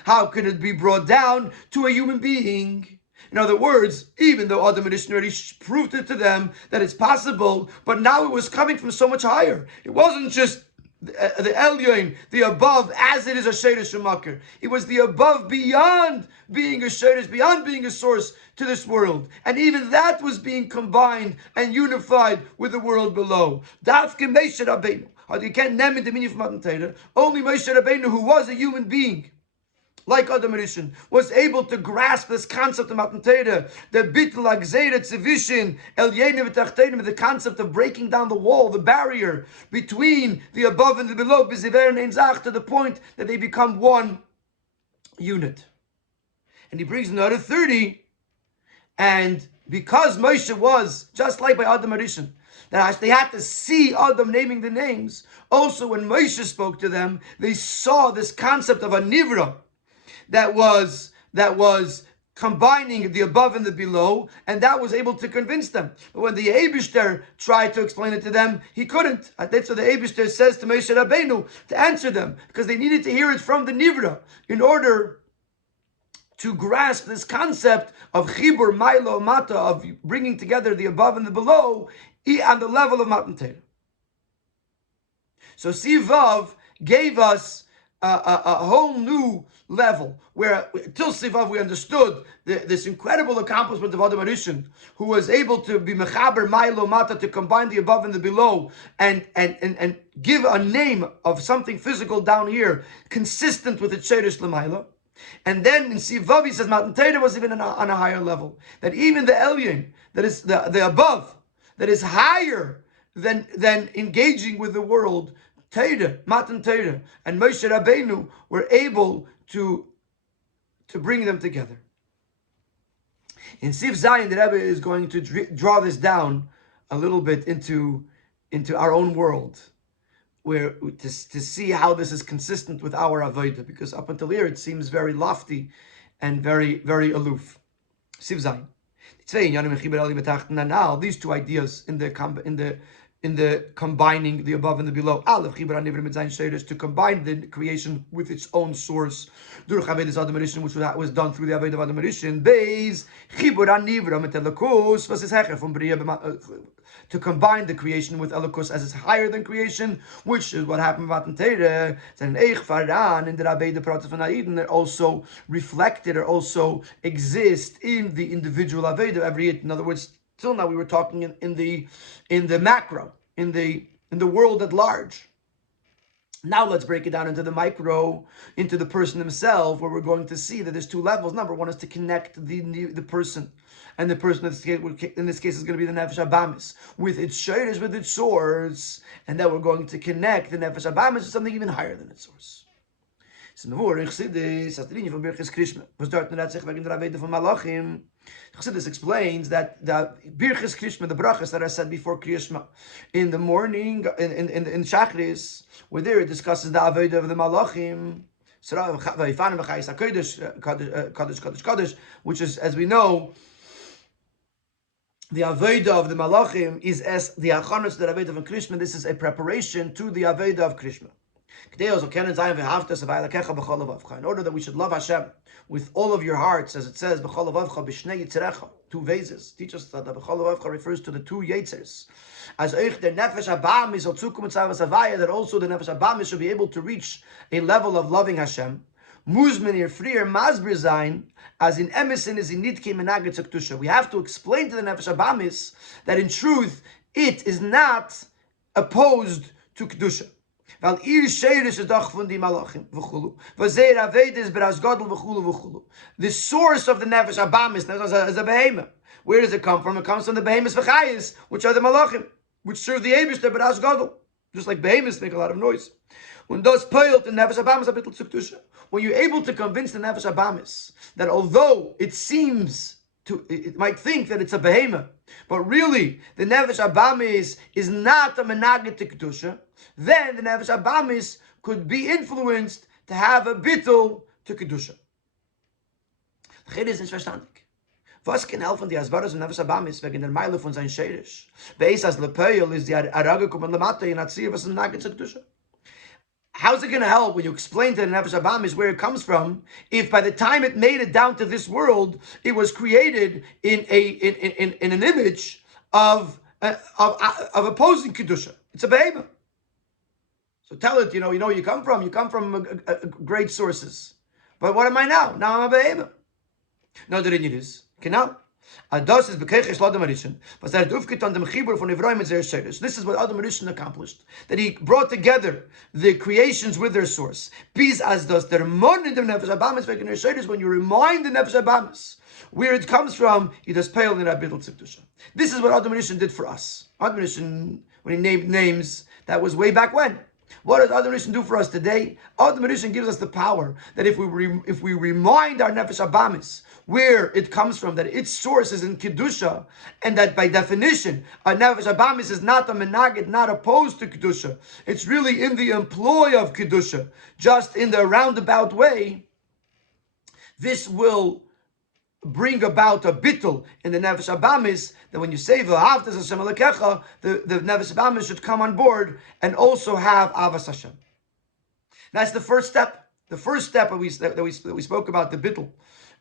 How can it be brought down to a human being? In other words, even though Adam Rishon already proved it to them that it's possible, but now it was coming from so much higher. It wasn't just the Elyon, the above, as it is a Sheirish Shemakir. It was the above beyond being a Sheirish, beyond being a source to this world. And even that was being combined and unified with the world below. Dafke Moshe Rabbeinu. You can't name it the meaning of Matan Torah. Only Moshe Rabbeinu, who was a human being, like Adam Rishon, was able to grasp this concept of Matan Torah, the bitl agzeirat zivishin el yenim v'tachtenim, the concept of breaking down the wall, the barrier between the above and the below, b'ziver and zach, to the point that they become one unit. And he brings another 30, and because Moshe was just like by Adam Rishon, that they had to see Adam naming the names. Also, when Moshe spoke to them, they saw this concept of a nivra, that was combining the above and the below, and that was able to convince them. But when the Eibishter tried to explain it to them, he couldn't. That's what the Eibishter says to Moshe Rabbeinu to answer them, because they needed to hear it from the Nivra in order to grasp this concept of Chibur, Mailo, Mata, of bringing together the above and the below on the level of Matan Torah. So Sivav gave us a whole new level, where till Sivav we understood this incredible accomplishment of Adam Rishon, who was able to be Mechaber, Mailo, Mata, to combine the above and the below, and give a name of something physical down here, consistent with the Cheirish L'Maila. And then in Sivav he says Matan Torah was even on a higher level, that even the Elyon, that is the above, that is higher than engaging with the world, Torah, Matan Torah, and Moshe Rabbeinu were able to bring them together. In Sif Zayin, the Rebbe is going to draw this down a little bit into our own world, where to see how this is consistent with our Avodah, because up until here it seems very lofty and very, very aloof. Sif Zayin. Now, these two ideas in the combining the above and the below, to combine the creation with its own source, which was done through the Avodah of Adam Rishon, to combine the creation with Elikus as it's higher than creation, which is what happened with Matan Torah. In the Rabbi, the Pratzah von Aiden, that also reflected or also exist in the individual Avodah of every Yid. In other words, till now we were talking in the macro, in the world at large. Now let's break it down into the micro, into the person himself, where we're going to see that there's two levels. Number one is to connect the person And the person in this case is going to be the Nefesh Abamis, with its shayrish, with its source, and then we're going to connect the Nefesh Abamis to something even higher than its source. Chassidus explains that the Birchis Krishma, the brachas that I said before Krishma, in the morning, in Shachris, where there it discusses the Avodah of the Malachim, which is, as we know, the Avodah of the Malachim is as the Achanos, the Avodah of Krishma. This is a preparation to the Avodah of Krishma. In order that we should love Hashem with all of your hearts, as it says, two vases. Teach us that the B'chol refers to the two Yetzers. As the Nefesh Abamis, that also the Nefesh Abamis should be able to reach a level of loving Hashem. Muzmenir frier masbir zayin, as in emesin is in nitke menaget zaktusha. We have to explain to the Nefesh Abamis that in truth it is not opposed to kedusha. The source of the Nefesh Abamis is a behemoth. Where does it come from? It comes from the behemoths v'chayis, which are the malachim, which serve the Eibishter b'ras gadol. Just like behemoths make a lot of noise. When those peiled the Nefesh Abamis a bittul tzuktusha. When you're able to convince the Nefesh Abamis that although it seems it might think that it's a behemoth, but really the Nefesh Abamis is not a menaget to kedusha, then the Nefesh Abamis could be influenced to have a bittul to kedusha. Chiddush ist verstandig. Was kann helfen die Asbaras und Nefesh Abamis wegen der Meile von sein Sheirish? Beis as lepeil is die Arage kommen lamata in Atzir was menaget to kedusha. How's it going to help when you explain to the Nefesh Abamis where it comes from, if by the time it made it down to this world, it was created in an image of opposing kedusha? It's a behemoth. So tell it, you know where you come from. You come from great sources. But what am I now? Now I'm a behemoth. No, the rinyan is. Genau. This is what Adam Rishon accomplished. That he brought together the creations with their source. When you remind the Nefesh Abamis where it comes from, he does pale in Abidul Tziktusha. This is what Adam Rishon did for us. Adam Rishon, when he named names, that was way back when. What does Adam Rishon do for us today? Adam Rishon gives us the power that if we remind our Nefesh Abamis where it comes from, that its source is in Kedusha, and that by definition, a Nefesh Abamis is not a Menagid, not opposed to Kedusha. It's really in the employ of Kedusha, just in the roundabout way. This will bring about a bittul in the Nefesh Abamis, that when you say V'ahavtas Hashem Elokecha, the Nefesh Abamis should come on board and also have Avas Hashem. That's the first step. The first step that we spoke about, the bittul.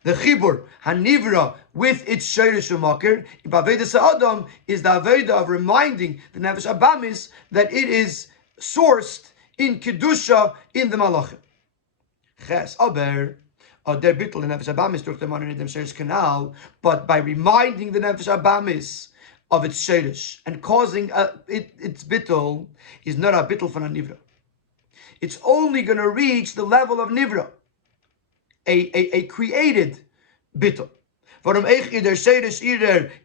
The chibur, hanivra, with its sheirish u'makir, b'aveda sa'adam, is the aveda of reminding the Nefesh Abamis that it is sourced in Kedusha, in the Malachim. Ches, aber, der bittul the Nefesh Abamis durch the Manen in dem Sheirish canal, but by reminding the Nefesh Abamis of its sheirish and causing its bittul, is not a bittul from a nivra. It's only going to reach the level of nivra, a created bittul. Warum ich der sheirish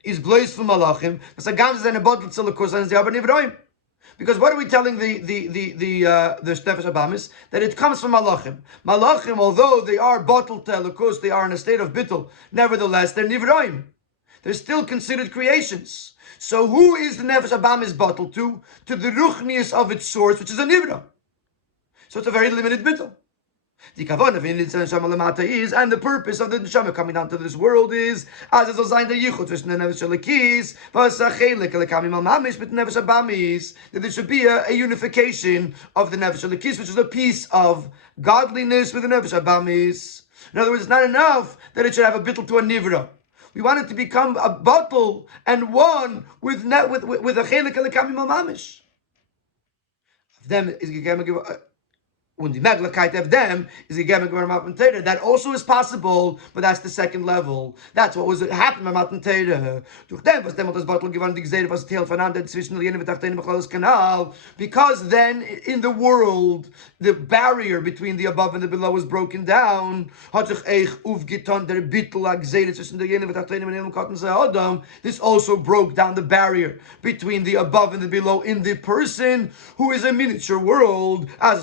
is bloß von Malachim, das a ganze seine Bottle zu lekosen sie aber nivroim. Because what are we telling the Nefesh Abamis? That it comes from Malachim. Malachim, although they are bottled telekos, they are in a state of bittul, nevertheless they're nivroim. They're still considered creations. So who is the Nefesh Abamis bottled to? To the ruchnius of its source, which is a nivra. So it's a very limited bittul. The kavanah of neshama lamata is, and the purpose of the neshama coming down to this world is, as it will sign the yichud zwischen the Nefesh Shelekis, v'asachelek lekamim al mamish with Nefesh Abamis, that there should be a unification of the Nefesh Shelekis, which is a piece of godliness with the Nefesh Abamis. In other words, it's not enough that it should have a bittul to a nivra. We want it to become a bottle and one with a chelek lekamim al mamish. Of them is when the Meglakite of them is a Gemeg Matan Torah. That also is possible, but that's the second level. That's what was happened by Matan Torah. Because then in the world, the barrier between the above and the below was broken down. This also broke down the barrier between the above and the below in the person who is a miniature world. And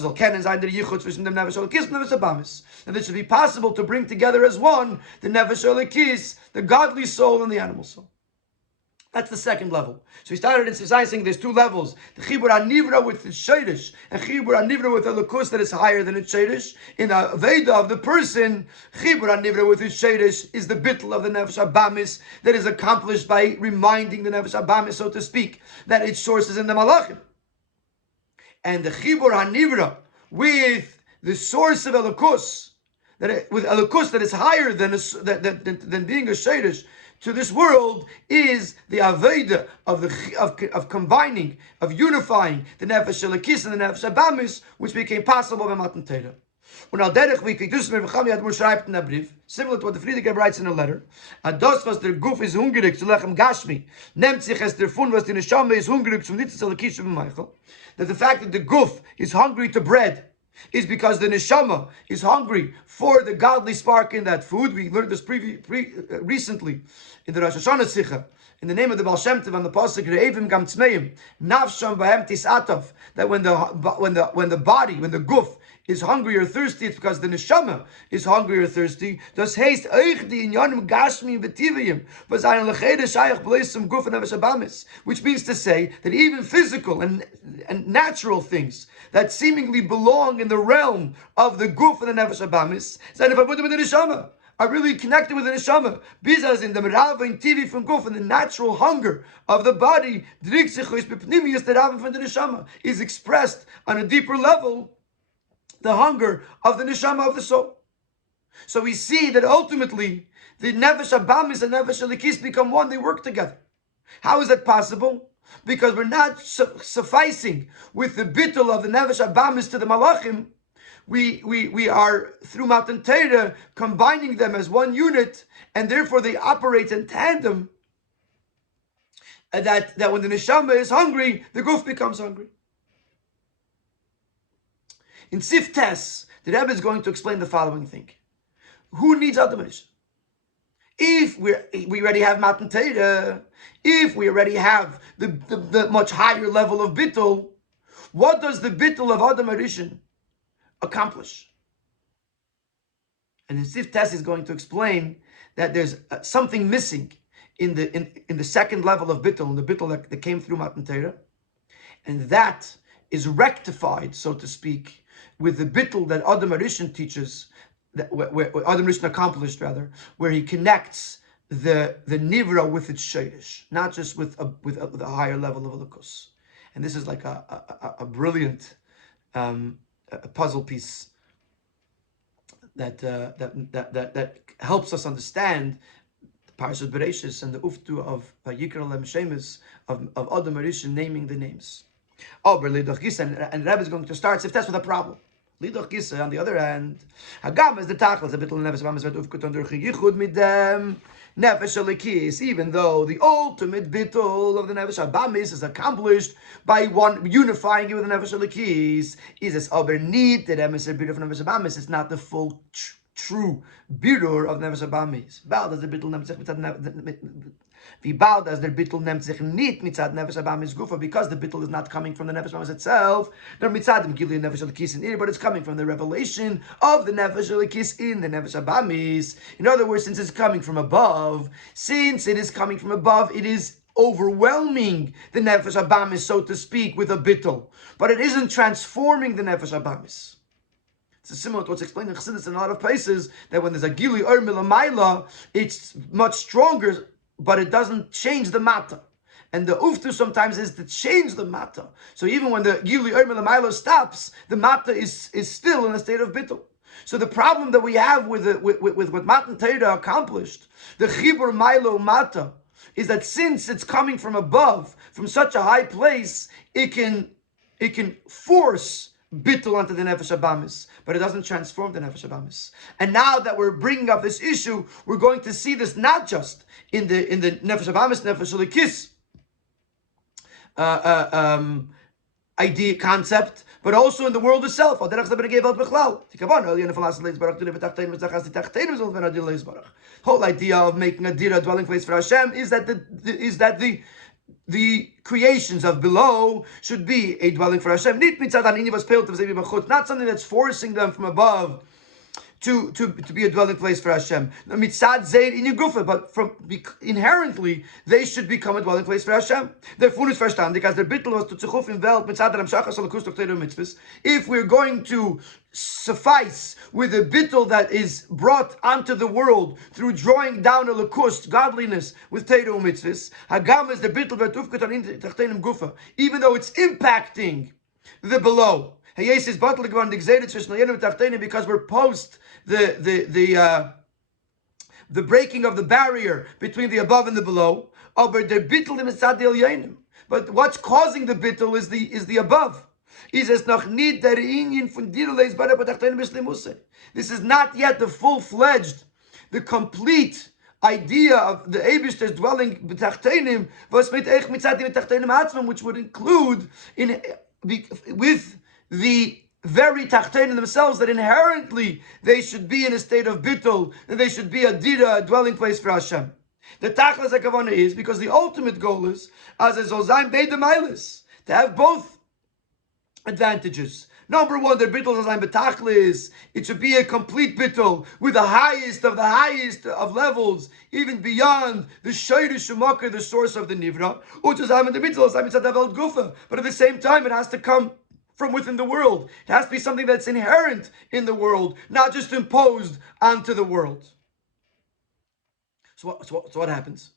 it should be possible to bring together as one the nefesh elokis, the godly soul, and the animal soul. That's the second level. So we started in saying there's two levels: the chibur hanivra with the sheidish, and chibur hanivra with a elokus that is higher than its sheidish. In the veda of the person, chibur hanivra with its sheidish is the bittul of the nefesh abamis that is accomplished by reminding the nefesh abamis, so to speak, that its source is in the malachim. And the chibur hanivra with the source of elokus, with elokus that is higher than being a sheidish to this world, is the aveda of combining, of unifying the nefesh elokis and the nefesh abamis, which became possible by Matan Torah. Similar to what the Frierdiker writes in a letter, Ados was der Guf is hungrig zu lechem Gashmi, nimmt sich es der Fun was die Neshama is hungrig zum Nitzes Elokis Michael. That the fact that the Guf is hungry to bread is because the Neshama is hungry for the godly spark in that food. We learned this recently in the Rosh Hashanah Sikha, in the name of the Baal Shem Tov on the pasuk Re'evim Gam Tzmeim, Nafsham Bahem Tisatov, that when the body, when the Guf is hungry or thirsty, it's because the neshama is hungry or thirsty. Das heißt, euch die inyanim gashmi v'tiviyim, v'zayin l'chede shayach b'leisum guf and nefesh abamis, which means to say that even physical and natural things that seemingly belong in the realm of the guf and the nefesh abamis, zayin v'abudim with the neshama, are really connected with the neshama. Bizas in the merava in TV from guf, and the natural hunger of the body, is expressed on a deeper level, the hunger of the neshama of the soul. So we see that ultimately the nefesh abamis and nefesh elokis become one. They work together. How is that possible? Because we're not sufficing with the bittul of the nefesh abamis to the malachim. We are through Matan Torah combining them as one unit, and therefore they operate in tandem. And that when the neshama is hungry, the guf becomes hungry. In Sif Tes, the Rebbe is going to explain the following thing. Who needs automation? If we already have Matan Torah, if we already have the much higher level of bittul, what does the bittul of Adam Harishon accomplish? And in Sif Tes is going to explain that there's something missing in the second level of bittul, in the bittul that came through Matan Torah, and that is rectified, so to speak, with the bittul that Adam Harishon teaches, where Adam Harishon accomplished, rather, where he connects the nivra with its sheidish, not just with a higher level of elokus. And this is like a brilliant puzzle piece that helps us understand the Parashat Breishis and the uftu of Yikra Lem Shemes of Adam Harishon naming the names. Oh, but Lidach Gisa, and Rebbe is going to start if that's with a problem. Lidach Gisa, on the other hand, Hagam is the tachlis, a bittul nefesh abamis vet under yichud mit them nefesh elokis. Even though the ultimate bittul of the nefesh abamis is accomplished by one unifying it with the nefesh elokis, is as aber need that emes birur of nefesh abamis. It's not the full true birur of nefesh abamis. Bald as the bittul nefesh wie bald as der bittul nimmt sich nicht mitzad nefesh abamis gufa, because the bittul is not coming from the nefesh abamis itself, nor mitzadim gili nefesh elokis in here, but it's coming from the revelation of the nefesh elokis in the nefesh abamis. In other words, since it's coming from above, it is overwhelming the nefesh abamis, so to speak, with a bittul, but it isn't transforming the nefesh abamis. It's similar to what's explained in Chassidus in a lot of places, that when there's a gili or milamayla, it's much stronger, but it doesn't change the matter. And the uftu sometimes is to change the matter. So even when the gili or milamayla stops, the matter is still in a state of bittul. So the problem that we have with what Matan Torah accomplished, the chibur milo mata, is that since it's coming from above, from such a high place, it can force bittul onto the nefesh habamis, but it doesn't transform the nefesh habamis. And now that we're bringing up this issue, we're going to see this not just in the nefesh habamis, nefesh elikis idea concept, but also in the world itself. Whole idea of making a dira, a dwelling place for Hashem, is that the creations of below should be a dwelling for Hashem. Not something that's forcing them from above to be a dwelling place for Hashem. But inherently, they should become a dwelling place for Hashem. If we're going to suffice with a bittul that is brought onto the world through drawing down a lakust, godliness, with Torah mitzvahs, hagam is the bittul gufa, even though it's impacting the below. Because we're post the breaking of the barrier between the above and the below. But what's causing the bittul is the above. This is not yet the full-fledged, the complete idea of the Eibishter's dwelling which would include with the very tachtenim themselves, that inherently they should be in a state of bittul, that they should be a dira, a dwelling place for Hashem. The tachlis hakavana is because the ultimate goal is as a zolzaim beidemailis, to have both advantages. Number one, the bittul zolzaim betachlis, it should be a complete bittul with the highest of levels, even beyond the shayrish shumakar, the source of the nivra. But at the same time, it has to come from within the world. It has to be something that's inherent in the world, not just imposed onto the world. So what happens?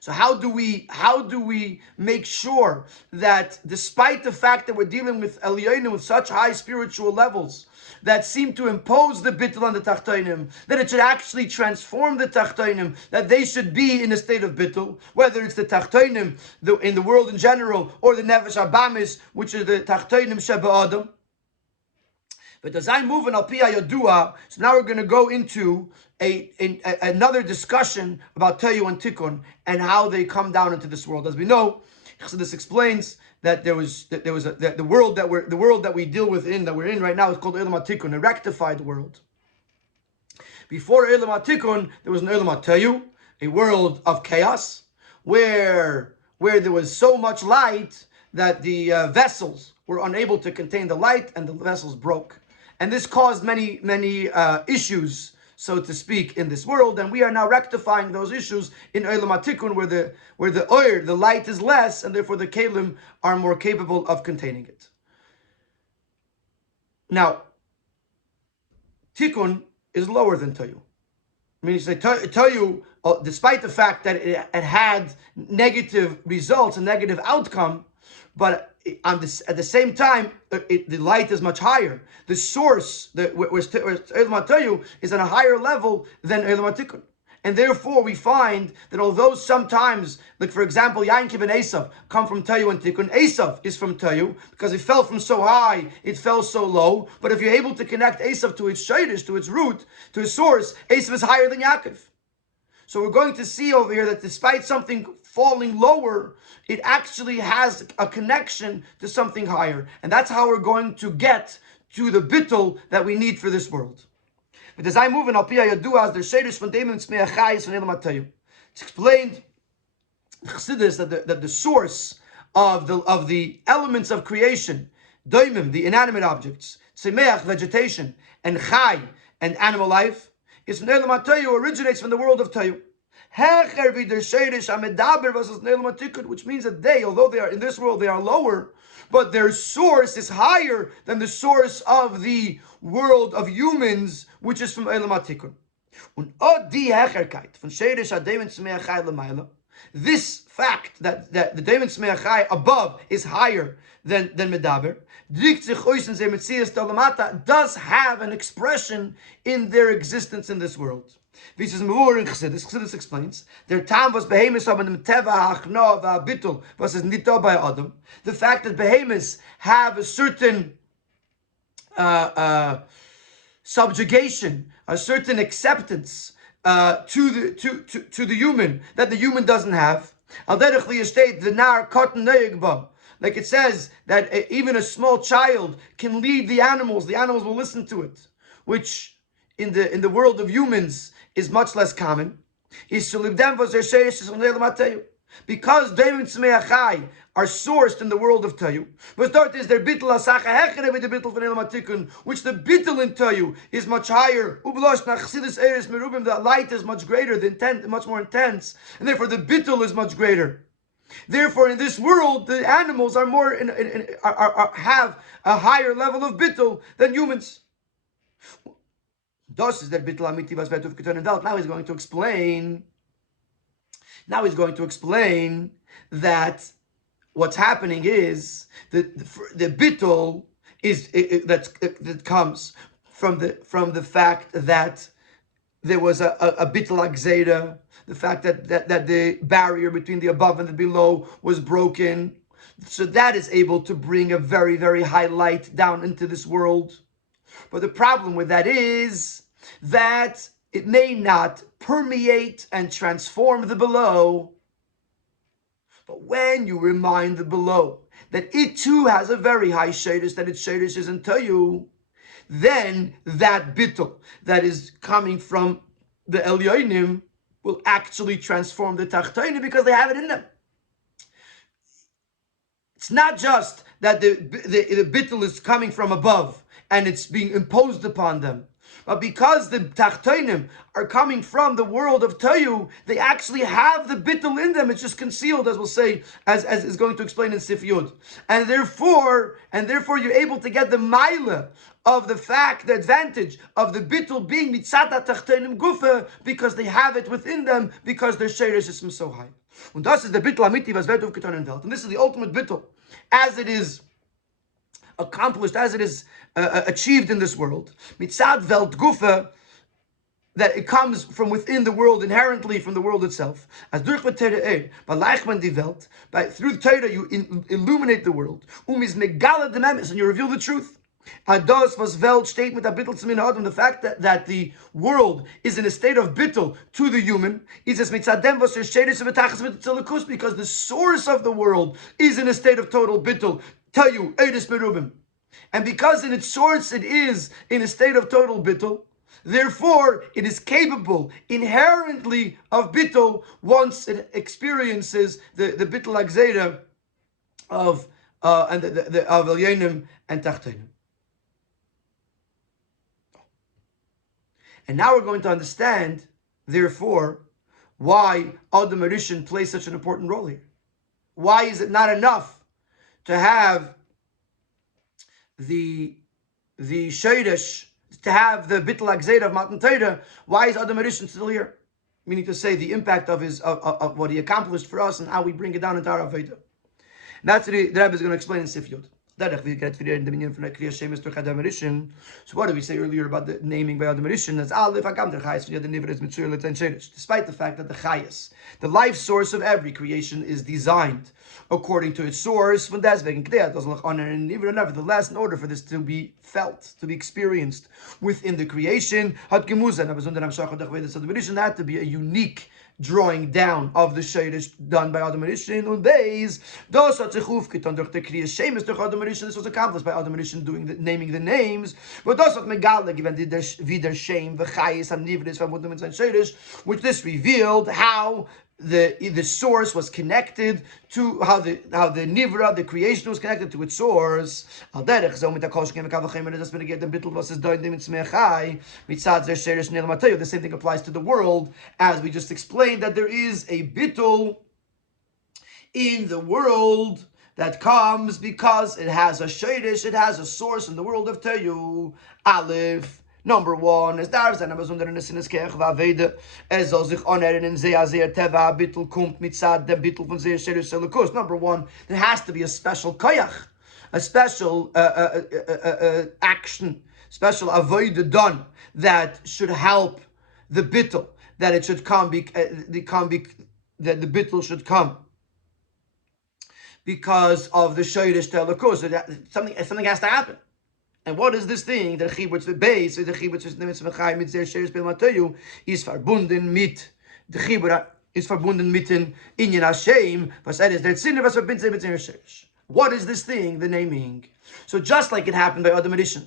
So how do we make sure that despite the fact that we're dealing with Elyonim with such high spiritual levels that seem to impose the bittul on the tachtonim, that it should actually transform the tachtonim, that they should be in a state of bittul, whether it's the tachtonim in the world in general, or the nefesh habamis, which is the tachtonim sheba adam. But as I move in Al Pi Yadua, so now we're going to go into another discussion about Tayu and Tikkun and how they come down into this world. As we know, this explains that the world that we deal with that we're in right now is called Elam HaTikkun, a rectified world. Before Elam HaTikkun, there was an Elam HaTayu, a world of chaos, where there was so much light that the vessels were unable to contain the light, and the vessels broke. And this caused many issues, so to speak, in this world, and we are now rectifying those issues in Olam HaTikkun, where the oir, the light, is less, and therefore the kelim are more capable of containing it. Now, Tikkun is lower than Tayu. I mean, you say Tayu, despite the fact that it had negative results, a negative outcome, but at the same time, the light is much higher. The source, where Elam HaTayu is on a higher level than Elam HaTikkun. And therefore, we find that although sometimes, like for example, Yankov and Esav come from Tayu and Tikkun, Esav is from Tayu because it fell from so high, it fell so low. But if you're able to connect Esav to its shayrish, to its root, to its source, Esav is higher than Yaakov. So we're going to see over here that despite something falling lower, it actually has a connection to something higher. And that's how we're going to get to the bittul that we need for this world. But as I move in Al Pi Yadua, there's sheirush von dem tzmei achayis von Elam HaTayu. It's explained Chassidus that the source of the elements of creation, doimim, the inanimate objects, tzemeach, vegetation, and chai, and animal life, is from Elam HaTayu, originates from the world of Tayu. Which means that they, although they are in this world, they are lower, but their source is higher than the source of the world of humans, which is from Elam HaTikkun. This fact that the Daimon Smeachai above is higher than Medaber, does have an expression in their existence in this world. This is Mevur in Chassidus. Chassidus explains their time was behemoths of them teva hachno va'bitul was nito by Adam. The fact that behemoths have a certain subjugation, a certain acceptance to the human that the human doesn't have. Al derech liyashteit v'nar katan noyeg ba. Like it says that even a small child can lead the animals. The animals will listen to it, which in the world of humans is much less common. Because David Tzmeachai are sourced in the world of Tayu. But start is their bittul asacha hechere with the bittul von Elam Atikun, which the bittul in Tayu is much higher. Ublosh nach Chassidus Eres Merubim, the light is much greater, the intent much more intense, and therefore the bittul is much greater. Therefore, in this world, the animals are more have a higher level of bittul than humans. Das is that bittul amiti was better of Welt. Now he's going to explain. Now he's going to explain that what's happening is that the bittul is that comes from the fact that there was a bittul agzeda, the fact that the barrier between the above and the below was broken, so that is able to bring a very, very high light down into this world. But the problem with that is that it may not permeate and transform the below. But when you remind the below that it too has a very high shadish, that its shadish isn't Tayu, then that bittul that is coming from the Elyonim will actually transform the Tachtonim because they have it in them. It's not just that the bittul is coming from above and it's being imposed upon them, but because the Tachtonim are coming from the world of Tayu, they actually have the bittul in them. It's just concealed, as we'll say, as is going to explain in Sif Yud. And therefore you're able to get the maila of the fact, the advantage of the bittul being mitzata Tachtonim gufa, because they have it within them, because their sheiresh is so high. And das is the bittul amiti was better of Ketan Welt. And this is the ultimate bittul, as it is accomplished, as it is achieved in this world. Mitzad Welt gufa, that it comes from within the world, inherently from the world itself. As durch Torah, by Leichman die Welt, through Torah you illuminate the world. Is megala de memes, and you reveal the truth. Ados was Welt steht mit der bittul zum Adam. The fact that the world is in a state of bittul to the human is as mitzadem was shadish betachas mitzalakus, because the source of the world is in a state of total bittul. Tell you, Eidus Merubim. And because in its source it is in a state of total bittul, therefore it is capable inherently of bittul once it experiences the bittul agzeda of and the of Elyonim and Tachtonim. And now we're going to understand, therefore, why Adam Arishan plays such an important role here. Why is it not enough to have the Sheiresh, to have the Bittul Agzeda of Matan Torah? Why is Adam Arishan still here? Meaning to say, the impact of his of what he accomplished for us and how we bring it down into our Aveda. That's what the Rabbi is going to explain in Sif Yud. So what did we say earlier about the naming by Adam Arishan? That's Aleph Agam der Chayes v'yad Nivra is Mitzur L'ten Sheiresh. Despite the fact that the Chayes, the life source of every creation, is designed according to its source, nevertheless, in order for this to be felt, to be experienced within the creation, had to be a unique drawing down of the Sheiresh done by Adam Arishan on days. This was accomplished by Adam Arishan naming the names. But which this revealed how the source was connected to how the nivra, the creation, was connected to its source. The same thing applies to the world, as we just explained, that there is a bittul in the world that comes because it has a sheiresh, it has a source in the world of Tayu. Aleph. Number one is there zijn aber zonder in sinnes kerch va vede soll sich oneren in sehr teva bittel kommt mit sad der bittel von sehr sheiresh. Number one, there has to be a special koyach, a special action, special avoid done that should help the bittul, that it should come, that the bittul should come because of the sheiresh telekos. Something has to happen. And what is this thing? Der Chibutz Beis, der Chibutz ist mit Chai mit sehr Sheres Beil Matoyu, ist verbunden mit der Chibura, ist verbunden mit den Inyan Hashem, was ist der Zinne, was verbindet mit der Sheres. What is this thing? The naming. So just like it happened by Adam Rishon,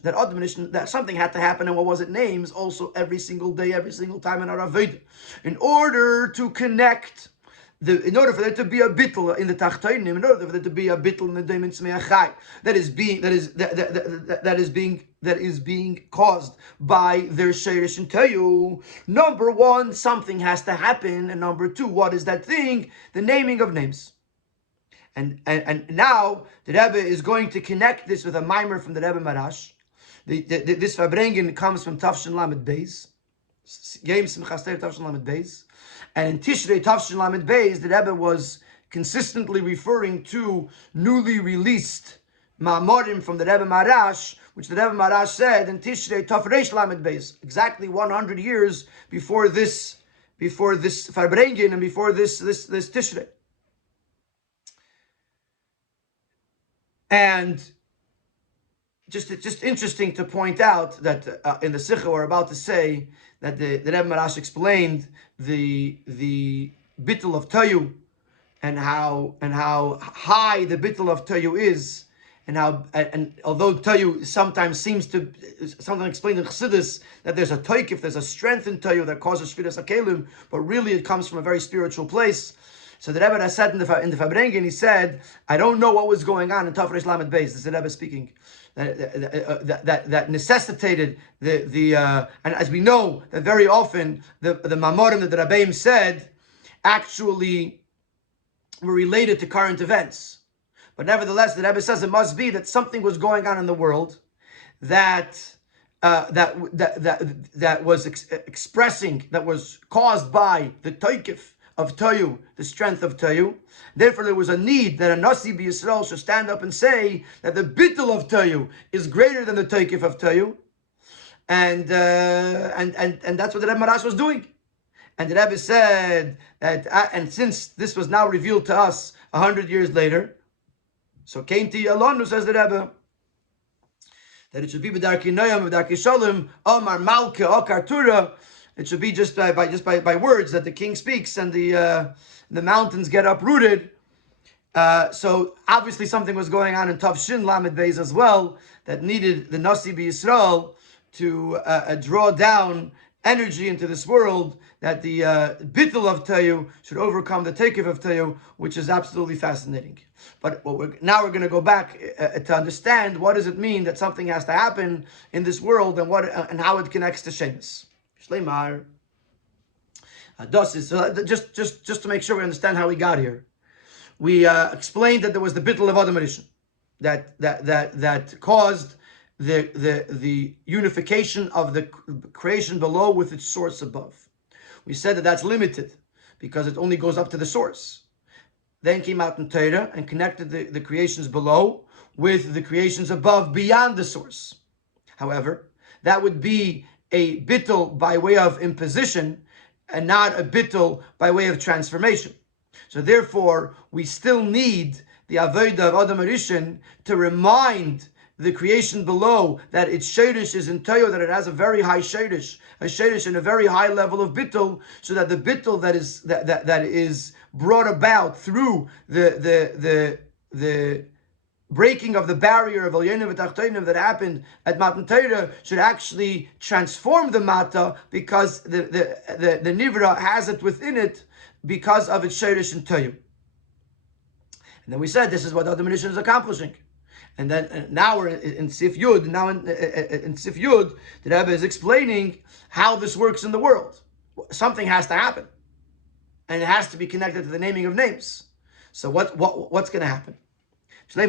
that something had to happen, and what was it? Names also every single day, every single time in our Avodah, in order to connect. In order for there to be a bittul in the Tachtonim, in order for there to be a bittul in the Daimon Tzmeachai, that is being caused by their Sheirish and Tayu. Number one, something has to happen, and number two, what is that thing? The naming of names. And now the Rebbe is going to connect this with a mimer from the Rebbe Marash. This Farbrengen comes from Tafshin Lamed Beis. Yom Simchas Torah Tafshin Lamed Beis. And in Tishrei Tafshin Lamed Beis, the Rebbe was consistently referring to newly released Ma'amorim from the Rebbe Marash, which the Rebbe Marash said in Tishrei Taf Reish Lamed Beis, exactly 100 years before this Farbrengen and before this Tishrei. And just interesting to point out that in the Sikha we're about to say that the Rebbe Marash explained the bittul of Tayu and how high the bittul of Tayu is, and although Tayu sometimes explained in Chassidus that there's a toikif, there's a strength in Tayu that causes shviras hakelim, but really it comes from a very spiritual place. So the Rebbe has said in the Farbrengen, he said, I don't know what was going on in Taf Reish Lamed Beis. This is the Rebbe speaking. That necessitated and as we know that very often the Mamorim that the Rabbeim said actually were related to current events. But nevertheless, the Rebbe says it must be that something was going on in the world that was expressing, that was caused by the toikif of Tayu, the strength of Tayu. Therefore, there was a need that a Nasi b'Yisrael should stand up and say that the bittul of Tayu is greater than the Taykif of Tayu, and that's what the Rebbe Marash was doing. And the Rebbe said that, and since this was now revealed to us 100 years later, so came to Yalonu, says the Rebbe, that it should be b'darki noyam, b'darki shalom, omar malke, okar tura. It should be just by words that the king speaks and the mountains get uprooted. So obviously something was going on in Tafshin Lamed Beis as well that needed the Nasi b'Yisrael to draw down energy into this world, that the bittul of Tayu should overcome the takeoff of Tayu, which is absolutely fascinating. But now we're going to go back to understand what does it mean that something has to happen in this world and how it connects to Shemus. Shleimar. So just to make sure we understand how we got here, we explained that there was the bittul of Adam Rishon that caused the unification of the creation below with its source above. We said that that's limited because it only goes up to the source. Then came out in Torah and connected the creations below with the creations above beyond the source. However, that would be a bittul by way of imposition and not a bittul by way of transformation. So therefore, we still need the avodah of Adam Rishon to remind the creation below that its shirish is in Toyo, that it has a very high shirish and a very high level of bittul, so that the bittul that is brought about through the breaking of the barrier of Elyonim v'Tachtonim that happened at Matan Torah should actually transform the Mata, because the Nivra has it within it because of its Sheirish and Toyu. And then we said this is what Adam Rishon is accomplishing. And then now we're in Sif Yud. Now in Sif Yud, the Rebbe is explaining how this works in the world. Something has to happen, and it has to be connected to the naming of names. So what's going to happen? This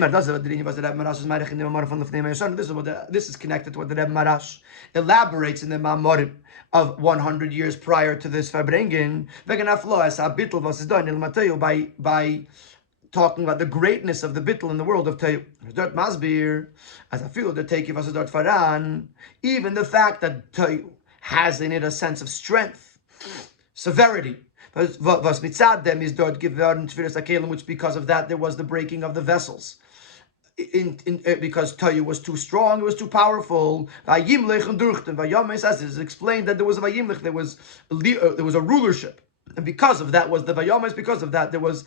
is connected to what the Rebbe Marash elaborates in the Ma'amorim of 100 years prior to this Farbrengen, by talking about the greatness of the bittul in the world of Tayu. Even the fact that Tayu has in it a sense of strength, severity, which because of that there was the breaking of the vessels. because Toyu was too strong, it was too powerful. Vayimlech and Durchten. Vayomes, as is explained, that there was a Vayimlech, there was a rulership. And because of that was the Vayomes, because of that there was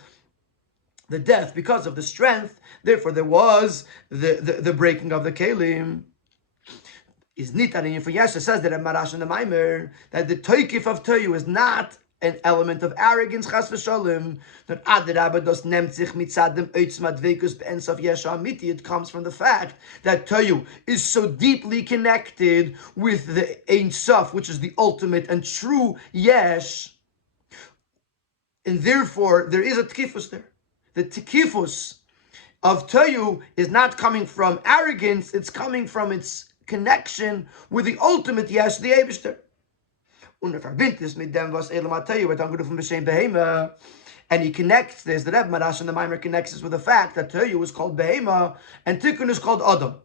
the death, because of the strength, therefore there was the breaking of the Kelim. Is nitan in for Yasha says that Marash and the Maimer that the toikif of Toyu is not an element of arrogance, chas v'sholem, that adrabah dos nemt sich mitzadem oitzma dveikus be'ensof Yesha amiti. It comes from the fact that Toyu is so deeply connected with the Ein Sof, which is the ultimate and true Yesh, and therefore there is a tkifus there. The tkifus of Toyu is not coming from arrogance, it's coming from its connection with the ultimate Yesh, the Eibishter. And he connects this, the Rebbe Marash and the Maimer connects this with the fact that Toyu is called Behema and Tikkun is called Adam.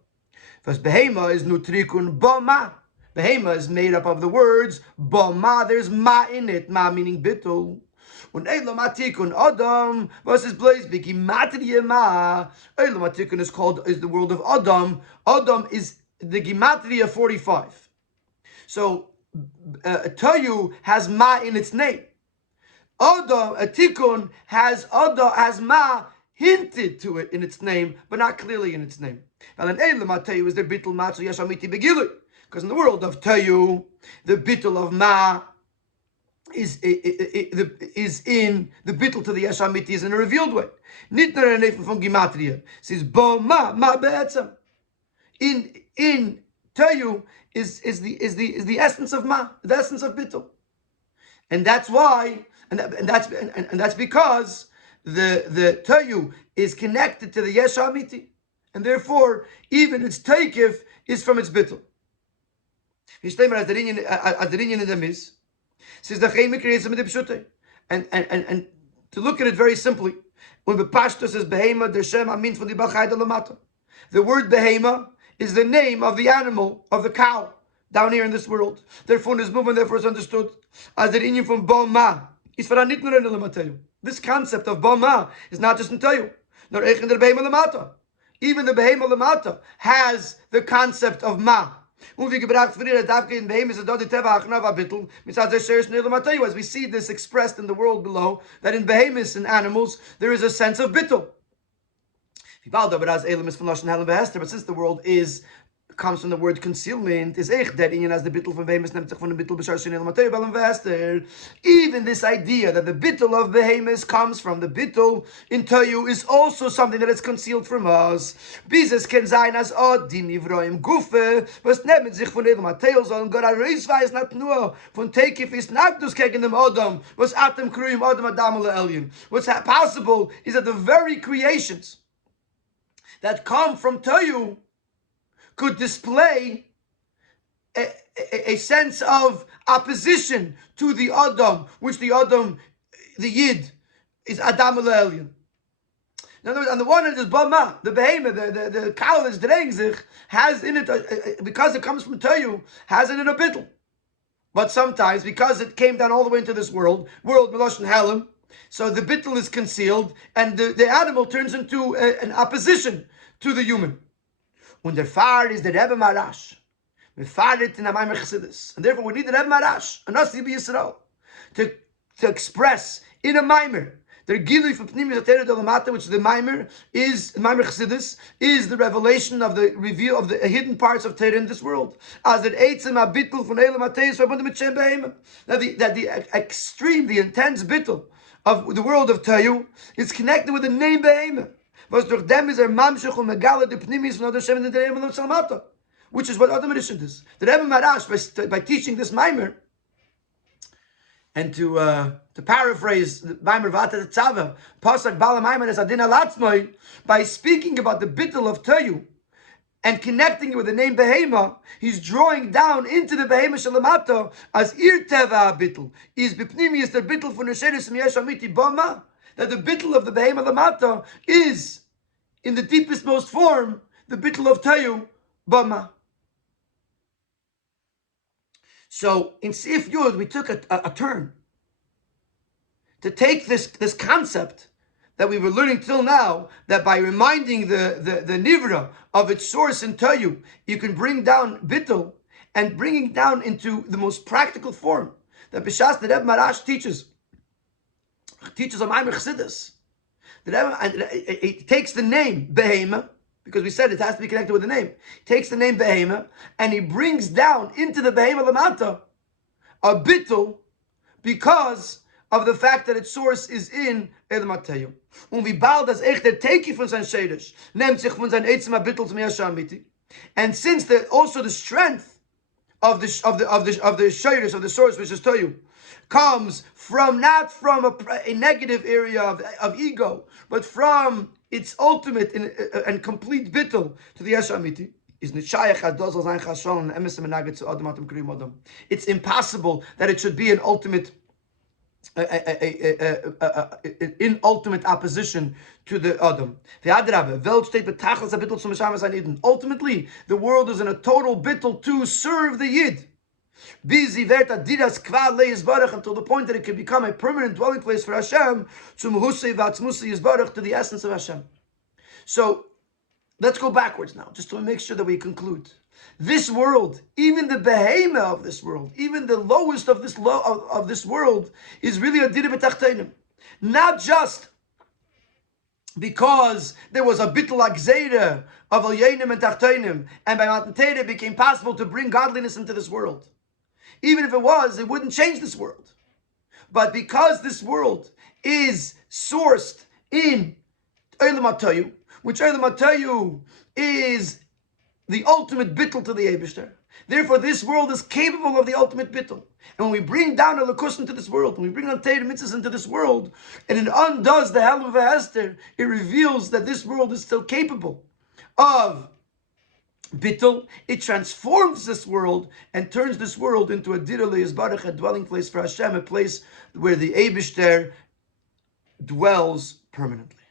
Because Behema is Nutrikun Bama. Behema is made up of the words Bama, there's Ma in it, Ma meaning Bittul. Und Eilomatikun Adam versus Blaze Biki Matriya. Eilomatikun is the world of Adam. Adam is the Gematria 45. So Toyu has Ma in its name. Adam, a Tikkun has Ma hinted to it in its name, but not clearly in its name. And then Eilomateyu is the Bittul Matzu Yashamiti Begilu. Because in the world of Toyu, the Bittul of Ma is in the bittul to the Yesh Amiti is in a revealed way. Nitner and Nefim from Gematria says Bo Ma Be'etzem. In Toyu is the essence of Ma, the essence of bittul, and that's why, and that's because the Toyu is connected to the Yesh Amiti, and therefore even its takeif is from its bittul. As the Rinyan in the Miz says the Chayim creates a pshute, and to look at it very simply, when the Pashto says Behema, the Shem Amin from the Bachayda Lamata, the word Behema is the name of the animal, of the cow down here in this world. Therefore, this movement therefore is understood as the Inyan from Boma is for Anitner and Lamatayu. This concept of Boma is not just in Tayu, nor Echen der Behema Lamata. Even the Behema Lamata has the concept of Ma. As we see this expressed in the world below, that in behemoths and animals there is a sense of bittul. But since the world comes from the word concealment, is echt that as the bittul from behemoths nimmt sich von the bittul b'shar shenei l'matei b'alam v'ester. Even this idea that the bittul of behemoths comes from the bittul in Toyu is also something that is concealed from us. Bizes can sein as din nivroim gufe, was nimmt sich von l'matei sollen Gourarie weiß not nur von tekif is nagdus gegen dem Adam, was atem kruyim Adam Adam le'elyon. What's possible is that the very creations that come from Toyu could display a sense of opposition to the Adam, which the Adam, the Yid, is Adam Elyon. In other words, on the one hand, is Bama, the behemoth, the cow that's draying sich, has in it, because it comes from Toyu, has in it a bittul. But sometimes, because it came down all the way into this world Meloshen Halem, so the bittul is concealed, and the animal turns into an opposition to the human. Und der Fahr is the Rebbe Marash. We find it in the Maimer Chassidus. And therefore we need the Rebbe Marash, and us Yibi Yisrael, to express in a Maimer, the Gilui for Pnimius Ateret Olamata, which the Maimer Chassidus, is the revelation of the reveal of the hidden parts of Torah in this world. As that Eitzim HaBittul from Elam HaTeis V'abundam Mitzhem Behemah. That the extreme, the intense bittul of the world of Toyu is connected with the name Behemah. Was durch dem is mamshech megala de pnimis von Hashem in the name of Salmata, which is what Adam Rishon is. The Rebbe Marash, by teaching this Maimer, and to paraphrase the Maimer Vata Tzava, Pasak Bala Maimer es Adin Alatzmoi, by speaking about the bittul of Toyu and connecting it with the name Behema, he's drawing down into the Behema Shalamata as Ir Teva bittul is bipnimius the bittul for Nesheris Miyesh Amiti Bama. That the bittul of the Behema Lamata is, in the deepest, most form, the bittul of Toyu, Bama. So, in Sif Yud, we took a turn to take this concept that we were learning till now, that by reminding the Nivra of its source in Toyu, you can bring down Bittul and bringing down into the most practical form. That B'shas the Rebbe Marash teaches on Ma'amer Chassidus. The Rebbe, and it takes the name Behema, because we said it has to be connected with the name. He takes the name Behema and he brings down into the Behema Lamata a Bittul because of the fact that its source is in Elmateu. Und wie bald das echt der Teki von sein Shedish nimmt sich von sein Eitzma Bittul zum Yashamiti. And since also the strength of the Shedish, of the source, which is Toyu, comes from not from a negative area of ego, but from its ultimate and complete Bittul to the Yashamiti. It's impossible that it should be an ultimate in ultimate opposition to the Adam. Ultimately, the world is in a total bittul to serve the Yid. Until the point that it can become a permanent dwelling place for Hashem, to the essence of Hashem. So, let's go backwards now, just to make sure that we conclude. This world, even the behema of this world, even the lowest of this world, is really a dira b'tachteinim. Not just because there was a bittul agzeira of alyenim and tachteinim, and by Matan Torah it became possible to bring godliness into this world. Even if it was, it wouldn't change this world. But because this world is sourced in Olam HaToyu, which Olam HaToyu is the ultimate bittul to the Eibishter. Therefore, this world is capable of the ultimate bittul. And when we bring down a lakus into this world, when we bring down Torah mitzvahs into this world, and it undoes the Halom v'Hester, it reveals that this world is still capable of bittul. It transforms this world and turns this world into a dira le'yizbarach, a dwelling place for Hashem, a place where the Eibishter dwells permanently.